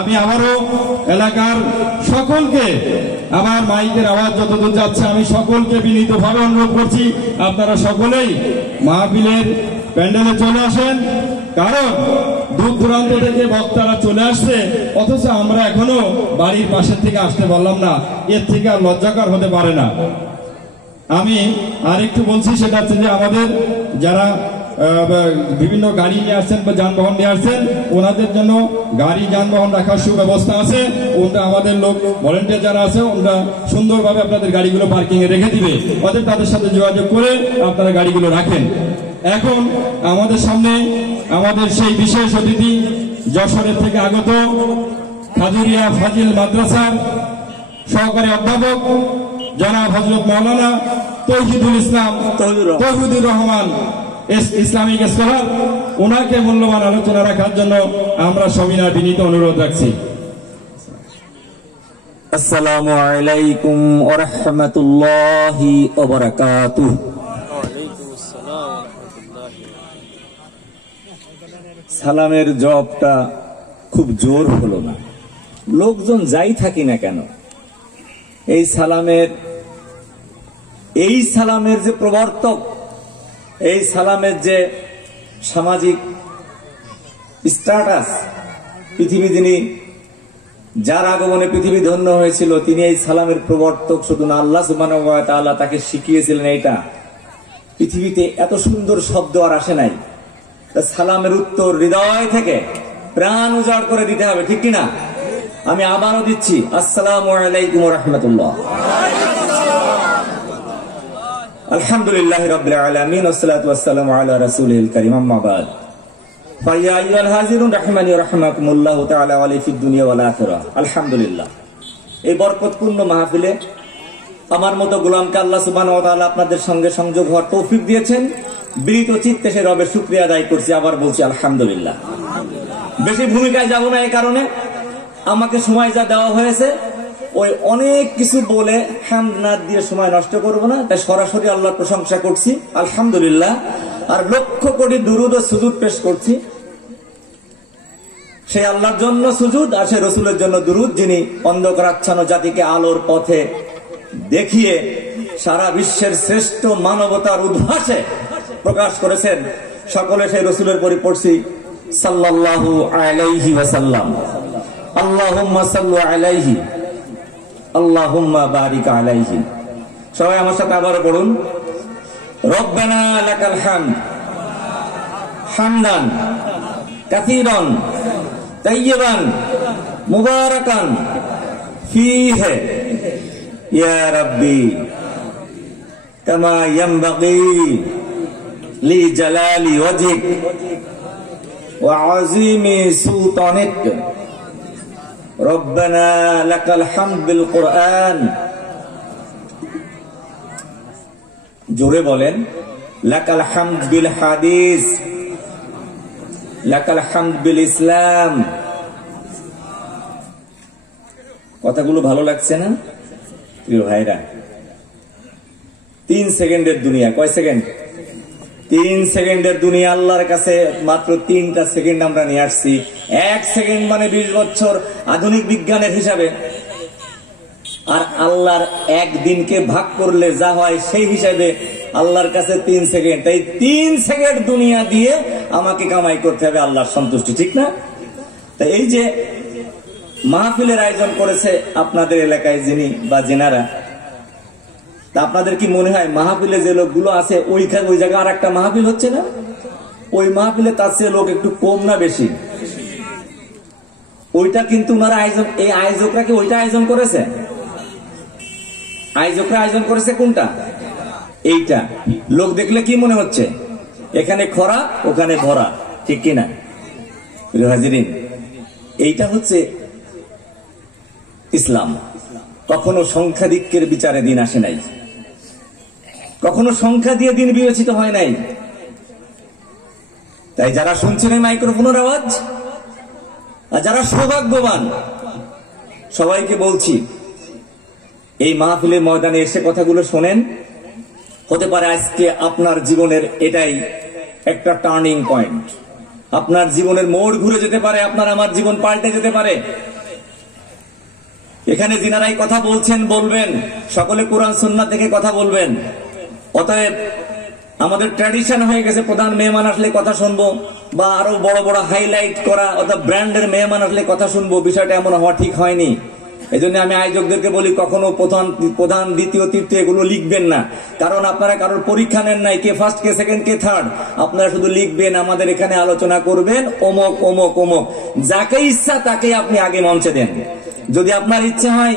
আমি আবারও এলাকার সকলকে আমার মাইকের আওয়াজ যতদূর যাচ্ছে আমি সকলকে বিনীতভাবে অনুরোধ করছি আপনারা সকলেই মাহফিলের প্যান্ডেলে চলে আসেন, কারণ দূর দূরান্ত থেকে বক্তারা চলে আসছে অথচ আমরা এখনো বাড়ির পাশের থেকে আসতে পারলাম না। এর থেকে আর লজ্জাকর হতে পারে না। আমি আরেকটু বলছি, সেটা হচ্ছে যে আমাদের যারা বিভিন্ন গাড়ি নিয়ে আসছেন বা যানবাহন নিয়ে আসছেন ওনাদের জন্য গাড়ি যানবাহন রাখার সুব্যবস্থা আছে। ওটা আমাদের লোক ভলেন্টিয়ার যারা আছে ওরা সুন্দরভাবে আপনাদের গাড়িগুলো পার্কিং এ রেখে দিবে, অতএব তাদের সাথে যোগাযোগ করে আপনারা গাড়িগুলো রাখেন। এখন আমাদের সামনে আমাদের সেই বিশেষ অতিথি যশোরের থেকে আগত খাজুরিয়া ফাজিল মাদ্রাসার সহকারী অধ্যাপক জনাব হযরত মাওলানা তৌহিদুল ইসলাম তৌহিদুর রহমান ইসলামিক স্কলার, ওনাকে মূল্যবান আলোচনা রাখার জন্য আমরা সবিনয় বিনীত অনুরোধ রাখছি। আসসালামু আলাইকুম ওয়া রাহমাতুল্লাহি ওয়া বারাকাতুহু। সালামের জবাবটা খুব জোর হলো না, লোকজন যাই থাকি না কেন এই সালামের যে প্রবর্তক, এই সালামের যে সামাজিক স্ট্যাটাস, পৃথিবী যিনি যার আগমনে পৃথিবী ধন্য হয়েছিল তিনি এই সালামের প্রবর্তক শুধু না, আল্লাহ সুবহানাহু ওয়া তাআলা তাকে শিখিয়েছিলেন। এইটা পৃথিবীতে এত সুন্দর শব্দ আর আসে নাই। সালামের উত্তর হৃদয় থেকে প্রাণ উজাড় করে দিতে হবে, ঠিক কিনা? আমি আবারও দিচ্ছি, আসসালামু আলাইকুম ওয়া রাহমাতুল্লাহ। আলহামদুলিল্লাহি রাব্বিল আলামিন ওয়াসসালাতু ওয়াসসালামু আলা রাসূলিল কারীম, আম্মা বাদ। ফাইয়া আইয়ুহাল হাজিরুন রাহিমানি ওয়া রাহমাকুমুল্লাহু তাআলা ওয়া ফিদ দুনিয়া ওয়াল আখিরাহ। আলহামদুলিল্লাহ, এই বরকতপূর্ণ মাহফিলে আমার মতো গোলামকে আল্লাহ সুবহানাহু ওয়া তাআলা আপনাদের সঙ্গে সংযোগ হওয়ার তৌফিক দিয়েছেন। বিনীত চিত্তে সে রবের শুকরিয়া আদায় করছি, আবার বলছি আলহামদুলিল্লাহ। বেশি ভূমিকায় যাব না, এই কারণে আমাকে সময় যা দেওয়া হয়েছে ওই অনেক কিছু বলে হামদনাদ দিয়ে সময় নষ্ট করব না, তাই সরাসরি আল্লাহর প্রশংসা করছি আলহামদুলিল্লাহ, আর লক্ষ কোটি দুরূদ ও সুজুদ পেশ করছি সেই আল্লাহর জন্য সুজুদ আর সেই রাসূলের জন্য দুরূদ, যিনি অন্ধকারাচ্ছন্ন জাতিকে আলোর পথে দেখিয়ে সারা বিশ্বের শ্রেষ্ঠ মানবতার উদ্ভাসে প্রকাশ করেছেন। সকলে সেই রাসূলের পরে পড়ছি সাল্লাল্লাহু আলাইহি ওয়াসাল্লাম। আল্লাহুম্মা সাল্লি আলাইহি আল্লাহুম্মা বারিক আলাইহি। সবাই আমার সাথে আবার পড়ুন, রব্বানা লাকাল হামদ হামদান কাসীরান তাইয়িবান মুবারাকান ফীহি ইয়া রাব্বি কামা ইয়ানবাগি লি জালালি ওয়াজহিক ওয়া আযীমি সুলতানিক। রব্বানা লাকাল হামদ বিল কুরআন। জোরে বলেন, লাকাল হামদ বিল হাদিস, লাকাল হামদ বিল ইসলাম। কথাগুলো ভালো লাগছে না প্রিয় ভাইরা? 3 সেকেন্ডের দুনিয়া, কয় সেকেন্ড? 3 সেকেন্ডের দুনিয়া। আল্লাহর কাছে মাত্র 3টা সেকেন্ড আমরা নিয়ে আসছি। 1 সেকেন্ড মানে 20 বছর আধুনিক বিজ্ঞানের হিসাবে, আর আল্লাহর একদিনকে ভাগ করলে যা হয় সেই হিসাবে আল্লাহর কাছে 3 সেকেন্ড। তাই 3 সেকেন্ড দুনিয়া দিয়ে আমাকে কামাই করতে হবে আল্লাহর সন্তুষ্টি, ঠিক না? তাই এই যে মাহফিলের আয়োজন করেছে আপনাদের এলাকায় যিনি বা জেনারা, তা আপনাদের কি মনে হয় মাহফিলে যে লোকগুলো আছে ওই জায়গায় আর একটা মাহফিল হচ্ছে না? ওই মাহফিলে তার চেয়ে লোক একটু কম না বেশি? ওইটা কিন্তু ওনারা আয়োজন, এই আয়োজকরা কি ওইটা আয়োজন করেছে? আয়োজকরা আয়োজন করেছে কোনটা? এইটা। লোক দেখলে কি মনে হচ্ছে? এখানে খরা ওখানে ভরা, ঠিক কিনা হাজিরিন? এইটা হচ্ছে ইসলাম। কখনো সংখ্যাধিক্যের বিচারে দিন আসে নাই, কখনো সংখ্যা দিয়ে দিন বিবেচিত হয় নাই। তাই যারা শুনছেন এই মাইক্রোফোনের আওয়াজ, আর যারা সৌভাগ্যবান সবাইকে বলছি, এই মাহফিলের ময়দানে এসে কথাগুলো শোনেন। হতে পারে আজকে আপনার জীবনের এটাই একটা টার্নিং পয়েন্ট। আপনার জীবনের মোড় ঘুরে যেতে পারে, আপনার আমার জীবন পাল্টে যেতে পারে। এখানে যিনারাই কথা বলছেন বলবেন, সকলে কোরআন সুন্নাহ থেকে কথা বলবেন। অতএব আমাদের ট্র্যাডিশন হয়ে গেছে প্রধান মেহমান আসলে কথা শুনবো, বা আরো বড় বড় হাইলাইট করা অর্থাৎ ব্র্যান্ডের মেহমান আসলে কথা শুনবো, বিষয়টা এমন হওয়া ঠিক হয়নি। এই জন্য আমি আয়োজকদেরকে বলি, কখনো প্রধান দ্বিতীয় তৃতীয় এগুলো লিখবেন না, কারণ আপনারা কারোর পরীক্ষা নেন নাই কে ফার্স্ট কে সেকেন্ড কে থার্ড। আপনারা শুধু লিখবেন আমাদের এখানে আলোচনা করবেন অমুক অমুক অমুক, যাকে ইচ্ছা তাকে আপনি আগে মঞ্চে দেন। যদি আপনার ইচ্ছা হয়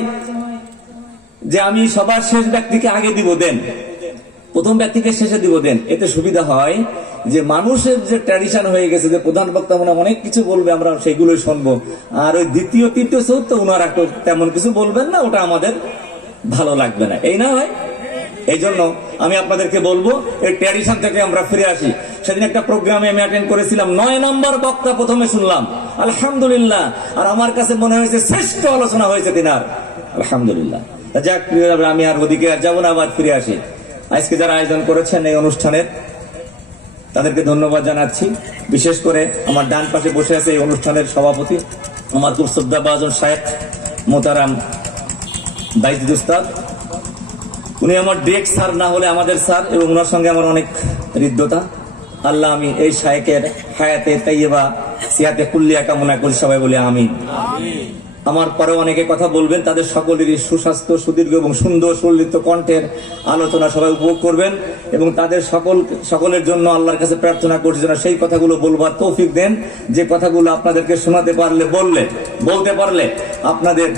যে আমি সবার শেষ ব্যক্তিকে আগে দিব, দেন, প্রথম ব্যক্তিকে শেষে দিব, দেন। এতে সুবিধা হয় যে মানুষের যে ট্র্যাডিশন হয়ে গেছে যে প্রধান বক্তা মনে অনেক কিছু বলবে, আমরা সেগুলোই শুনবো, আর ওই দ্বিতীয় তৃতীয় চতুর্থ ওনারা তেমন কিছু বলবেন না, ওটা আমাদের ভালো লাগবে না, এই না হয়। এই জন্য আমি আপনাদেরকে বলবো এই ট্র্যাডিশন থেকে আমরা ফিরে আসি। সেদিন একটা প্রোগ্রামে আমি অ্যাটেন্ড করেছিলাম, 9 নম্বর বক্তা প্রথমে শুনলাম, আলহামদুলিল্লাহ, আর আমার কাছে মনে হয়েছে শ্রেষ্ঠ আলোচনা হয়েছে তিনার, আলহামদুলিল্লাহ। যাক, আমি আর ওদিকে আর যাবো না, আবার ফিরে আসি। আজকে যারা আয়োজন করেছেন এই অনুষ্ঠানের, তাদেরকে ধন্যবাদ জানাচ্ছি। বিশেষ করে আমার ডান পাশে বসে আছে এই অনুষ্ঠানের সভাপতি, আমার খুব শ্রদ্ধাভাজন শায়েখ মোহতারাম বাইজিদ উস্তাদ। উনি আমার ডেক স্যার না হলে আমাদের স্যার, এবং ওনার সঙ্গে আমার অনেক হৃদ্যতা। আল্লাহ আমি এই শায়েখের হায়াতে তাইয়্যিবা সিয়াতে কুল্লিয়া কামনা করি, সবাই বলি আমিন। আমার পরে অনেকে কথা বলবেন, তাদের সকলেরই সুস্বাস্থ্য, সুদীর্ঘ এবং সুন্দর সুললিত কণ্ঠের আলোচনা সবাই উপভোগ করবেন, এবং তাদের সকলের জন্য আল্লাহর কাছে প্রার্থনা করছি যেন সেই কথাগুলো বলবার তৌফিক দেন, যে কথাগুলো আপনাদেরকে শোনাতে পারলে, বলতে পারলে আপনাদের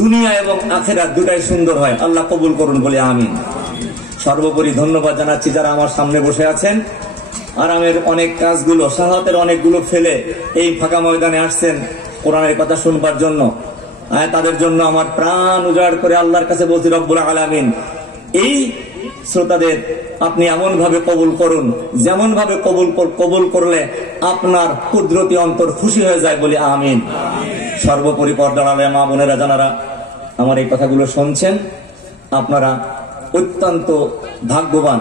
দুনিয়া এবং আখিরাত দুটাই সুন্দর হয়। আল্লাহ কবুল করুন বলে আমিন। সর্বোপরি ধন্যবাদ জানাচ্ছি যারা আমার সামনে বসে আছেন, আরামের অনেক কাজগুলো, সাহাতের অনেকগুলো ফেলে এই ফাঁকা ময়দানে আসছেন কোরআনের কথা শুনবার জন্য। তাদের জন্য আমার প্রাণ উজাড় করে আল্লাহর কাছে বলছি, রব্বুল আলামিন এই শ্রোতাদের আপনি এমন ভাবে কবুল করুন, যেমন ভাবে কবুল করলে আপনার কুদরতি অন্তর খুশি হয়ে যায় বলি আমিন। সর্বোপরি পর্দার আলে মা বোনেরা যারা আমার এই কথাগুলো শুনছেন, আপনারা অত্যন্ত ভাগ্যবান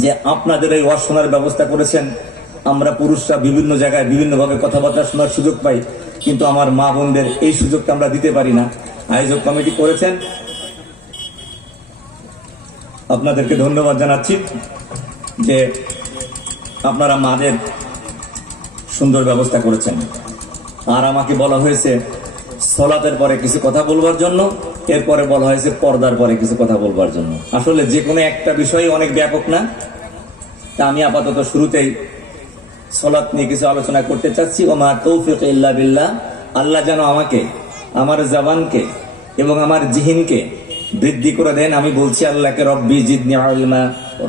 যে আপনাদের এই ওয়াজ শোনার ব্যবস্থা করেছেন। আমরা পুরুষরা বিভিন্ন জায়গায় বিভিন্ন ভাবে কথাবার্তা শোনার সুযোগ পাই, কিন্তু আমার মা বোনদের এই সুযোগটা আমরা দিতে পারি না। আয়োজক কমিটি করেছেন, আপনাদেরকে ধন্যবাদ জানাচ্ছি যে আপনারা মাদের সুন্দর ব্যবস্থা করেছেন। আর আমাকে বলা হয়েছে সলাতের পরে কিছু কথা বলবার জন্য, এরপরে বলা হয়েছে পর্দার পরে কিছু কথা বলবার জন্য। আসলে যে কোনো একটা বিষয় অনেক ব্যাপক না, তা আমি আপাতত শুরুতেই সলাত নিয়ে কিছু আলোচনা করতে চাচ্ছি। ওমা তৌফিক ইল্লা বিল্লাহ। আল্লাহ যেন আমাকে, আমার জবানকে এবং আমার জিহ্নকে বৃদ্ধি করে দেন। আমি বলছি আল্লাহকে, রব্বি জিদনি ইলমা,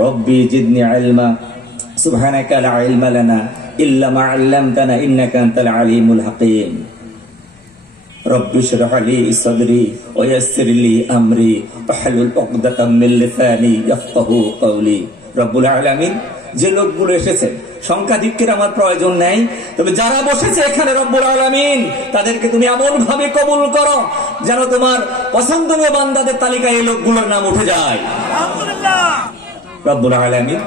রব্বি জিদনি ইলমা, সুবহানাকা লা ইলমা লানা ইল্লা মা আল্লামতানা ইন্নাকা আনতাল আলিমুল হাকীম। রব্বি ইশরাহ লি সাদরি ওয়া ইয়াসসির লি আমরি ওয়াহলুল উকদাতাম মিন লিসানি ইয়াফকাহু কওলি। রব্বুল আলামিন, যে লোকগুলো এসেছে সংখ্যাধিক্যের আমার প্রয়োজন নেই, তবে যারা বসেছে এখানে রব্বুল আলামিন তাদেরকে তুমি এমন ভাবে কবুল করো যেন তোমার পছন্দনীয় বান্দাদের তালিকায় এই লোকগুলোর নাম উঠে যায়। আলহামদুলিল্লাহ। রব্বুল আলামিন,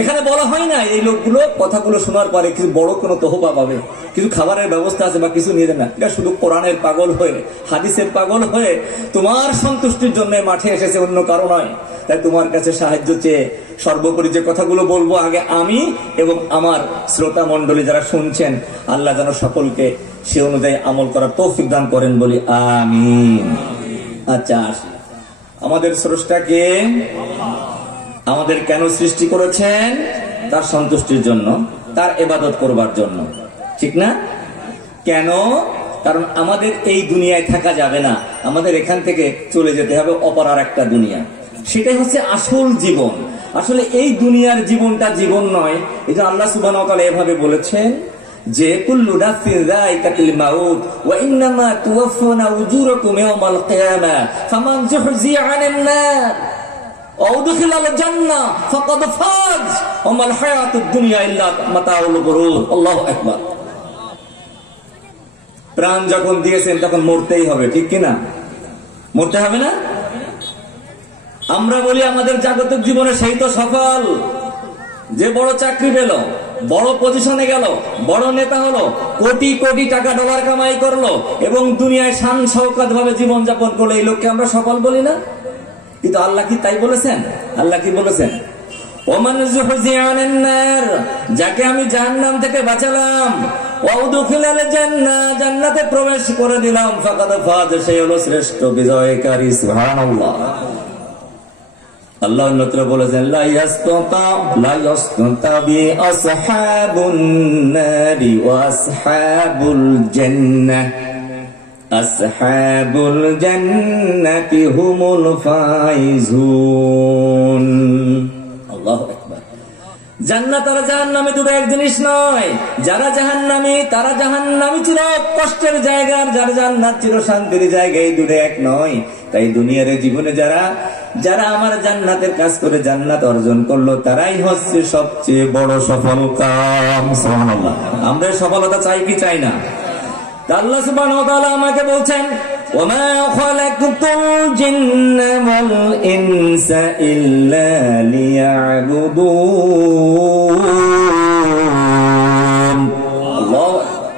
এখানে বলা হয় না এই লোকগুলো কথাগুলো শোনার পরে কিছু বড় কোনো তোহফা পাবে, কিছু খাবারের ব্যবস্থা আছে বা কিছু নিয়ে দেন না। এটা শুধু কোরআনের পাগল হয়ে, হাদিসের পাগল হয়ে তোমার সন্তুষ্টির জন্য মাঠে এসেছে, অন্য কারো নয়। তাই তোমার কাছে সাহায্য চেয়ে সর্বোপরি যে কথাগুলো বলবো, আগে আমি এবং আমার শ্রোতা মন্ডলী যারা শুনছেন, আল্লাহ যেন সকলকে সে অনুযায়ী আমল করার তৌফিক দান করেন বলি আমিন। আচ্ছা, আসি। আমাদের স্রষ্টাকে আমাদের কেন সৃষ্টি করেছেন? তার সন্তুষ্টির জন্য, তার ইবাদত করবার জন্য, ঠিক না? কেন? কারণ আমাদের এই দুনিয়ায় থাকা যাবে না, আমাদের এখান থেকে চলে যেতে হবে অপর আর একটা দুনিয়া। সেটাই হচ্ছে আসল জীবন। আসলে এই দুনিয়ার জীবনটা জীবন নয়। এই যে আল্লাহ সুবহানাহু ওয়া তাআলা এভাবে বলেছেন যে কুল্লু নাফসিন যায়িকাতুল মাউত ওয়া ইন্নামা তুওয়াফফানা উজুরাকুম ইয়াওমাল কিয়ামাহ ফামান যুহজিয়া আনিন নার ওয়া উদখিলাল জান্নাহ ফাকাদ ফাজ ওয়া মাল হায়াতুদ দুনিয়া ইল্লা মাতাউল গুরুর। আল্লাহু আকবার। প্রাণ যখন দিয়েছেন তখন মরতেই হবে, ঠিক কি না? মরতে হবে না? আমরা বলি আমাদের জাগতিক জীবনে সেই তো সফল, যে বড় চাকরি পেল, বড় পজিশনে গেল, বড় নেতা হলো, কোটি কোটি টাকা ডলার কামাই করলো এবং দুনিয়ায় শান শওকত ভাবে জীবনযাপন করলো, এই লোককে আমরা সফল বলি না? কিন্তু আল্লাহ কি তাই বলেছেন? আল্লাহ কি বলেছেন? ওমান যুহজিয়া আনিন নার, যাকে আমি জাহান্নাম থেকে বাঁচালাম, ওয়া উদখিলাল জান্নাহ, জান্নাতে প্রবেশ করে দিলাম, ফাকাদ ফাজ, সে হলো শ্রেষ্ঠ বিজয়কারী। সুবহানাল্লাহ। আল্লাহ অন্যত্র বলেছেন লা ইয়াসতাবি আসহাবুন নারি ওয়া আসহাবুল জান্নাহ, আসহাবুল জান্নাতি হুমুল ফাইজুন। আল্লাহু আকবার। জান্নাত আর জাহান্নামে দুটো এক জিনিস নয়। যারা জাহান্নামী তারা জাহান্নামী চির কষ্টের জায়গা, আর যারা জান্নাত চির শান্তির জায়গা, এই দুটো এক নয়। তাই দুনিয়ার জীবনে যারা আমার জান্নাতের কাজ করে জান্নাত অর্জন করলো, তারাই হচ্ছে সবচেয়ে বড় সফল কাম। সুবহানাল্লাহ। আমরা সফলতা চাই কি চাই না? আল্লাহ সুবহানাহু ওয়া তাআলা আমাকে বলছেন ওয়ামা খালাকতুল জিন্না ওয়াল ইনসা ইল্লা লিয়াবুদুন। আল্লাহু আকবার।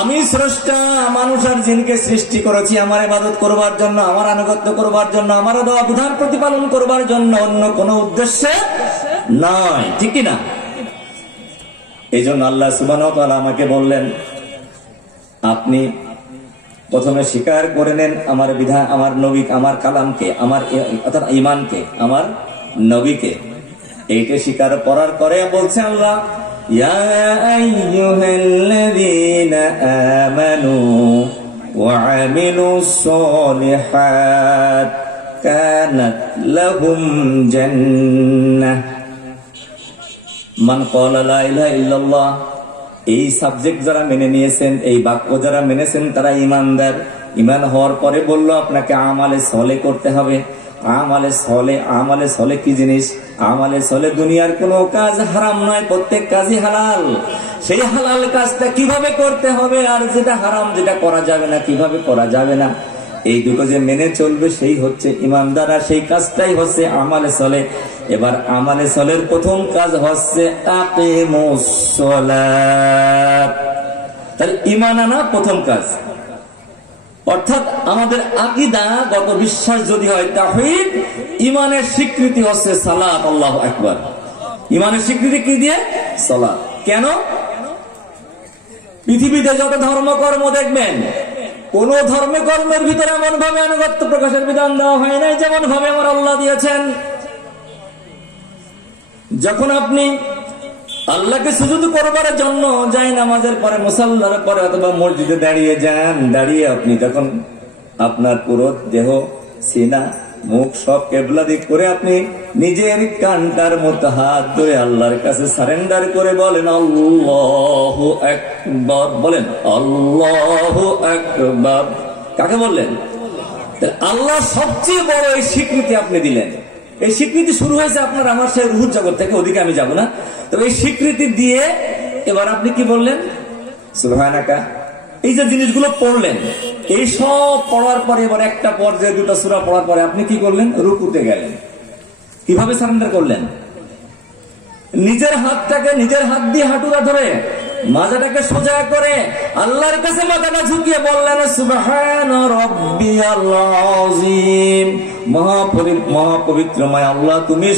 আমি স্রষ্টা মানুষ আর জিনকে সৃষ্টি করেছি আমার ইবাদত করবার জন্য, আমার আনুগত্য করবার জন্য, আমার দেওয়া বিধান প্রতিপালন করবার জন্য, অন্য কোনো উদ্দেশ্যে নয়। ঠিক কি না? এই জন্য আল্লাহ সুবহানাহু ওয়া তাআলা আমাকে বললেন আপনি প্রথমে স্বীকার করে নেন আমার বিধান, আমার নবী, আমার কালামকে, আমার অর্থাৎ ঈমানকে, আমার নবীকে। এইটা স্বীকার করার পরে বলছে আল্লাহ ইয়া আইয়ুহাল্লাযীনা আমানু ওয়া আমিলুস সলিহাত কানাত লাহুম জান্নাহ মান ক্বালা লা ইলাহা ইল্লাল্লাহ। এই সাবজেক্ট যারা মেনে নিয়েছেন, এই বাক্য যারা মেনেছেন, তারা ঈমানদার। ঈমান হওয়ার পরে বললো আপনাকে আমালে সলে করতে হবে। আমালে সলে কি জিনিস? আমালে সলে দুনিয়ার কোনো কাজ হারাম নয়, প্রত্যেক কাজই হালাল। সেই হালাল কাজটা কিভাবে করতে হবে, আর যেটা হারাম, যেটা করা যাবে না, কিভাবে করা যাবে না, এই দুটো যে মেনে চলবে সেই হচ্ছে ঈমানদার, আর সেই কাজটাই হচ্ছে আমালে সলে। এবার আমালে সলের প্রথম কাজ হচ্ছে আকিমুস সালাত। তাহলে ঈমান আনা প্রথম কাজ, অর্থাৎ আমাদের আকীদাগত বিশ্বাস যদি হয় তাওহীদ, ঈমানের স্বীকৃতি হচ্ছে সালাত। আল্লাহু আকবার। ঈমানের স্বীকৃতি কি দিয়ে? সালাত। কেন? পৃথিবীতে যত ধর্মকর্ম দেখবেন, কোন ধর্মকর্মের ভিতরে এমন ভাবে আনুগত্য প্রকাশের বিধান দেওয়া হয় নাই যেমন ভাবে আমার আল্লাহ দিয়েছেন। যখন আপনি আল্লাহকে সুজুদ করবার জন্য যায় নামাজের পরে, মুসাল্লার পরে অথবা মসজিদে দাঁড়িয়ে যান, দাঁড়িয়ে আপনি তখন আপনার পুরো দেহ, সিনা, মুখ সব কিবলা দিক করে আপনি নিজের কানটার মতো হাত ধরে আল্লাহর কাছে সারেন্ডার করে বলেন আল্লাহু আকবার। বলেন আল্লাহু আকবার। কাকে বললেন? আল্লাহ সবচেয়ে বড় এই স্বীকৃতি আপনি দিলেন। এই স্বীকৃতি শুরু হয়েছে আপনার আমার সেই রুহুর জগৎ থেকে, ওদিকে আমি যাব না। তো এই স্বীকৃতি দিয়ে এবার আপনি কি বললেন? সুবহানাকা। এই যে জিনিসগুলো পড়লেন, এই সব পড়ার পরে এবার একটা পর্যায়ে দুটো সূরা পড়ার পরে আপনি কি করলেন? রুকুতে গেলেন। কিভাবে সারেন্ডার করলেন? নিজের হাতটাকে নিজের হাত দিয়ে হাঁটুরা ধরে মাজাটাকে সোজা করে আল্লাহর কাছে মাথাটা ঝুঁকিয়ে বললেন সুবহান রাব্বিয়াল আযীম। মহাপবিত্রময় আল্লাহ, তুমি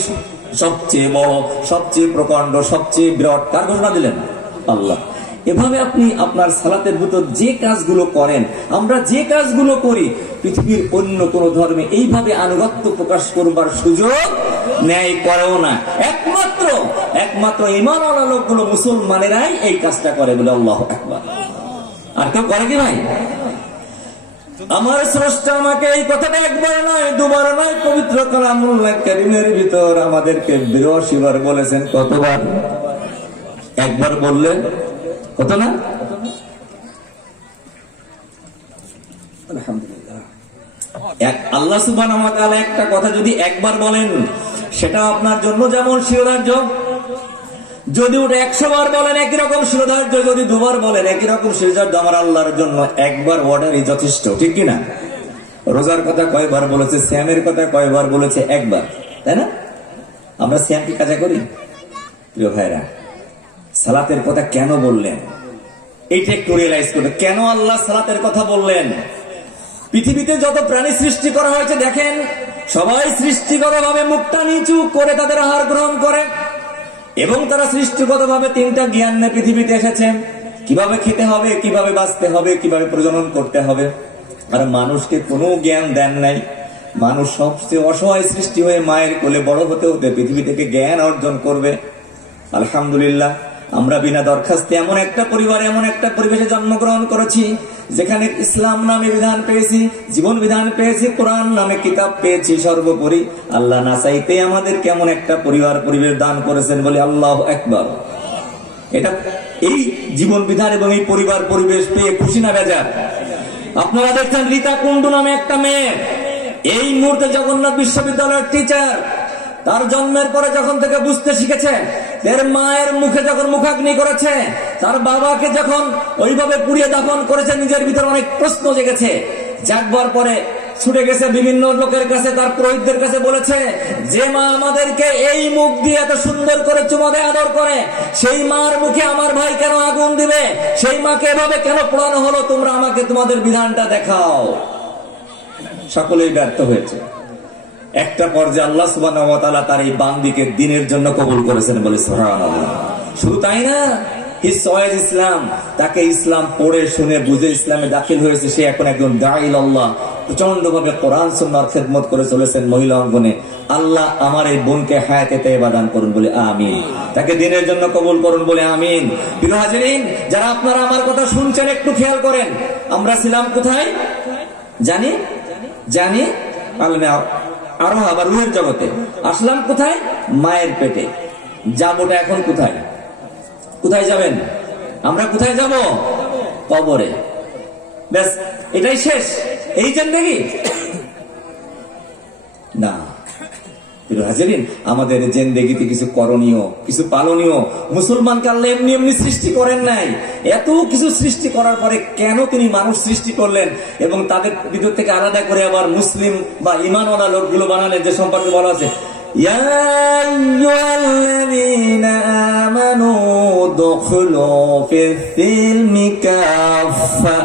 সবচেয়ে বড়, সবচেয়ে প্রকাণ্ড, সবচেয়ে বিরাট। কার ঘোষণা দিলেন? আল্লাহ। এভাবে আপনি আপনার সালাতের ভিতর যে কাজগুলো করেন, আমরা যে কাজগুলো করি, পৃথিবীর অন্য কোন ধর্মে এইভাবে আনুগত্য প্রকাশ করবার সুযোগ ন্যায় করেও না। একমাত্র ঈমানওয়ালা লোকগুলো, মুসলমানেরাই এই কাজটা করে বলে আল্লাহু আকবার। আর কেউ করে কি ভাই? আমার স্রষ্টা আমাকে এই কথাটা একবার নয়, দুবার নয়, পবিত্র কালামুল্লাহ কারীমের ভিতর আমাদেরকে 82 বার বলেছেন। কতবার? একবার বললেন কত না? আলহামদুলিল্লাহ। আল্লাহ সুবহানাহু ওয়া তাআলা একটা কথা যদি একবার বলেন, সেটা আপনার জন্য যেমন শিরোধার্য। যদি ওটা 100 বার বলেন একই রকম শিরোধার্য, যদি দুবার বলেন একই রকম শিরোধার্য। আমার আল্লাহর জন্য একবার অর্ডারই যথেষ্ট। ঠিক কিনা? রোজার কথা কয়বার বলেছে? শ্যামের কথা কয়বার বলেছে? একবার। তাই না? আমরা শ্যাম কি কাজা করি? প্রিয় ভাইরা, সালাতের কথা কেন বললেন এইটা একটু রিয়েলাইজ করতে, কেন আল্লাহ সালাতের কথা বললেন? পৃথিবীতে যত প্রাণী সৃষ্টি করা হয়েছে দেখেন, সবাই সৃষ্টিগতভাবে মুখটা নিচু করে তাদের আহার গ্রহণ করে, এবং তারা সৃষ্টিগতভাবে তিনটা জ্ঞান নিয়ে পৃথিবীতে এসেছে, কিভাবে খেতে হবে, কিভাবে বাঁচতে হবে, কিভাবে প্রজনন করতে হবে। আর মানুষকে কোনো জ্ঞান দেন নাই। মানুষ সবচেয়ে অসহায় সৃষ্টি হয়ে মায়ের কোলে বড় হতে হতে পৃথিবী থেকে জ্ঞান অর্জন করবে। আলহামদুলিল্লাহ, আমরা বিনা দরখাস্তে এমন একটা পরিবারে, এমন একটা পরিবেশে জন্মগ্রহণ করেছি যেখানে ইসলাম নামে বিধান পেয়েছি, জীবন বিধান পেয়েছি, কোরআন নামে কিতাব পেয়েছি। সর্বোপরি আল্লাহ না চাইতে আমাদের কেমন একটা পরিবেশ দান করেছেন বলে আল্লাহু আকবার। এটা এই জীবন বিধান এবং এই পরিবেশ পেয়ে খুশি না বেজার? আপনারা দেখছেন রীতা কুন্ডু নামে একটা মেয়ে, এই মুহূর্তে জগন্নাথ বিশ্ববিদ্যালয়ের টিচার। তার জন্মের পরে যখন থেকে বুঝতে শিখেছে, এর মায়ের মুখে যখন মুখাগ্নি করেছে, তার বাবাকে যখন ওইভাবে পুড়িয়ে দাফন করেছে, নিজের ভিতরে অনেক প্রশ্ন জেগেছে। জাগবার পরে ছুটে গেছে বিভিন্ন লোকের কাছে, তার পুরোহিতদের কাছে বলেছে, যে মা আমাদেরকে এই মুখ দিয়ে এত সুন্দর করে চুমা দেয়, আদর করে, সেই মার মুখে আমার ভাই কেন আগুন দিবে? সেই মাকে এভাবে কেন পোড়ানো হলো? তোমরা আমাকে তোমাদের বিধানটা দেখাও। সকলেই ব্যর্থ হয়েছে। একটা পর্যায়ে আল্লাহ সুবহানাহু ওয়া তাআলা তার এই বান্দিকে দ্বীনের জন্য কবুল করেছেন বলে সুবহানাল্লাহ। শুধু তাই না, ইসলাম, তাকে ইসলাম পড়ে শুনে বুঝে ইসলামে দাখিল হয়েছে। সে এখন একজন দাঈল আল্লাহ, প্রচন্ড ভাবে কোরআন সুন্নাহর খেদমত করে চলেছেন মহিলা অঙ্গনে। আল্লাহ আমার এই বোনকে হায়াতে তাইয়্যিবা দান করুন বলে আমিন। তাকে দ্বীনের জন্য কবুল করুন বলে আমিন। প্রিয় হাজিরিন, যারা আপনারা আমার কথা শুনছেন একটু খেয়াল করেন, আমরা ছিলাম কোথায় জানি আলমে আরো আবার রুহের জগতে। আসলাম কোথায়? মায়ের পেটে। যাবোটা এখন কোথায়? কোথায় যাবেন? আমরা কোথায় যাব? কবরে। ব্যাস, এটাই শেষ? এই জিন্দেগি? না প্রিয় হাজিরিন, আমাদের জিন্দেগিতে কিছু করণীয়, কিছু পালনীয়। মুসলমানকে আল্লাহ এমনি এমনি সৃষ্টি করেন নাই। এত কিছু সৃষ্টি করার পরে কেন তিনি মানুষ সৃষ্টি করলেন এবং তাদের ভিতর থেকে আলাদা করে আবার মুসলিম বা ঈমানওয়ালা লোকগুলো বানালেন, যে সম্পর্কে বলা আছে, ইয়া আইয়ুহাল্লাযীনা আমানু দুখুলু ফিস-সিলমি কাফা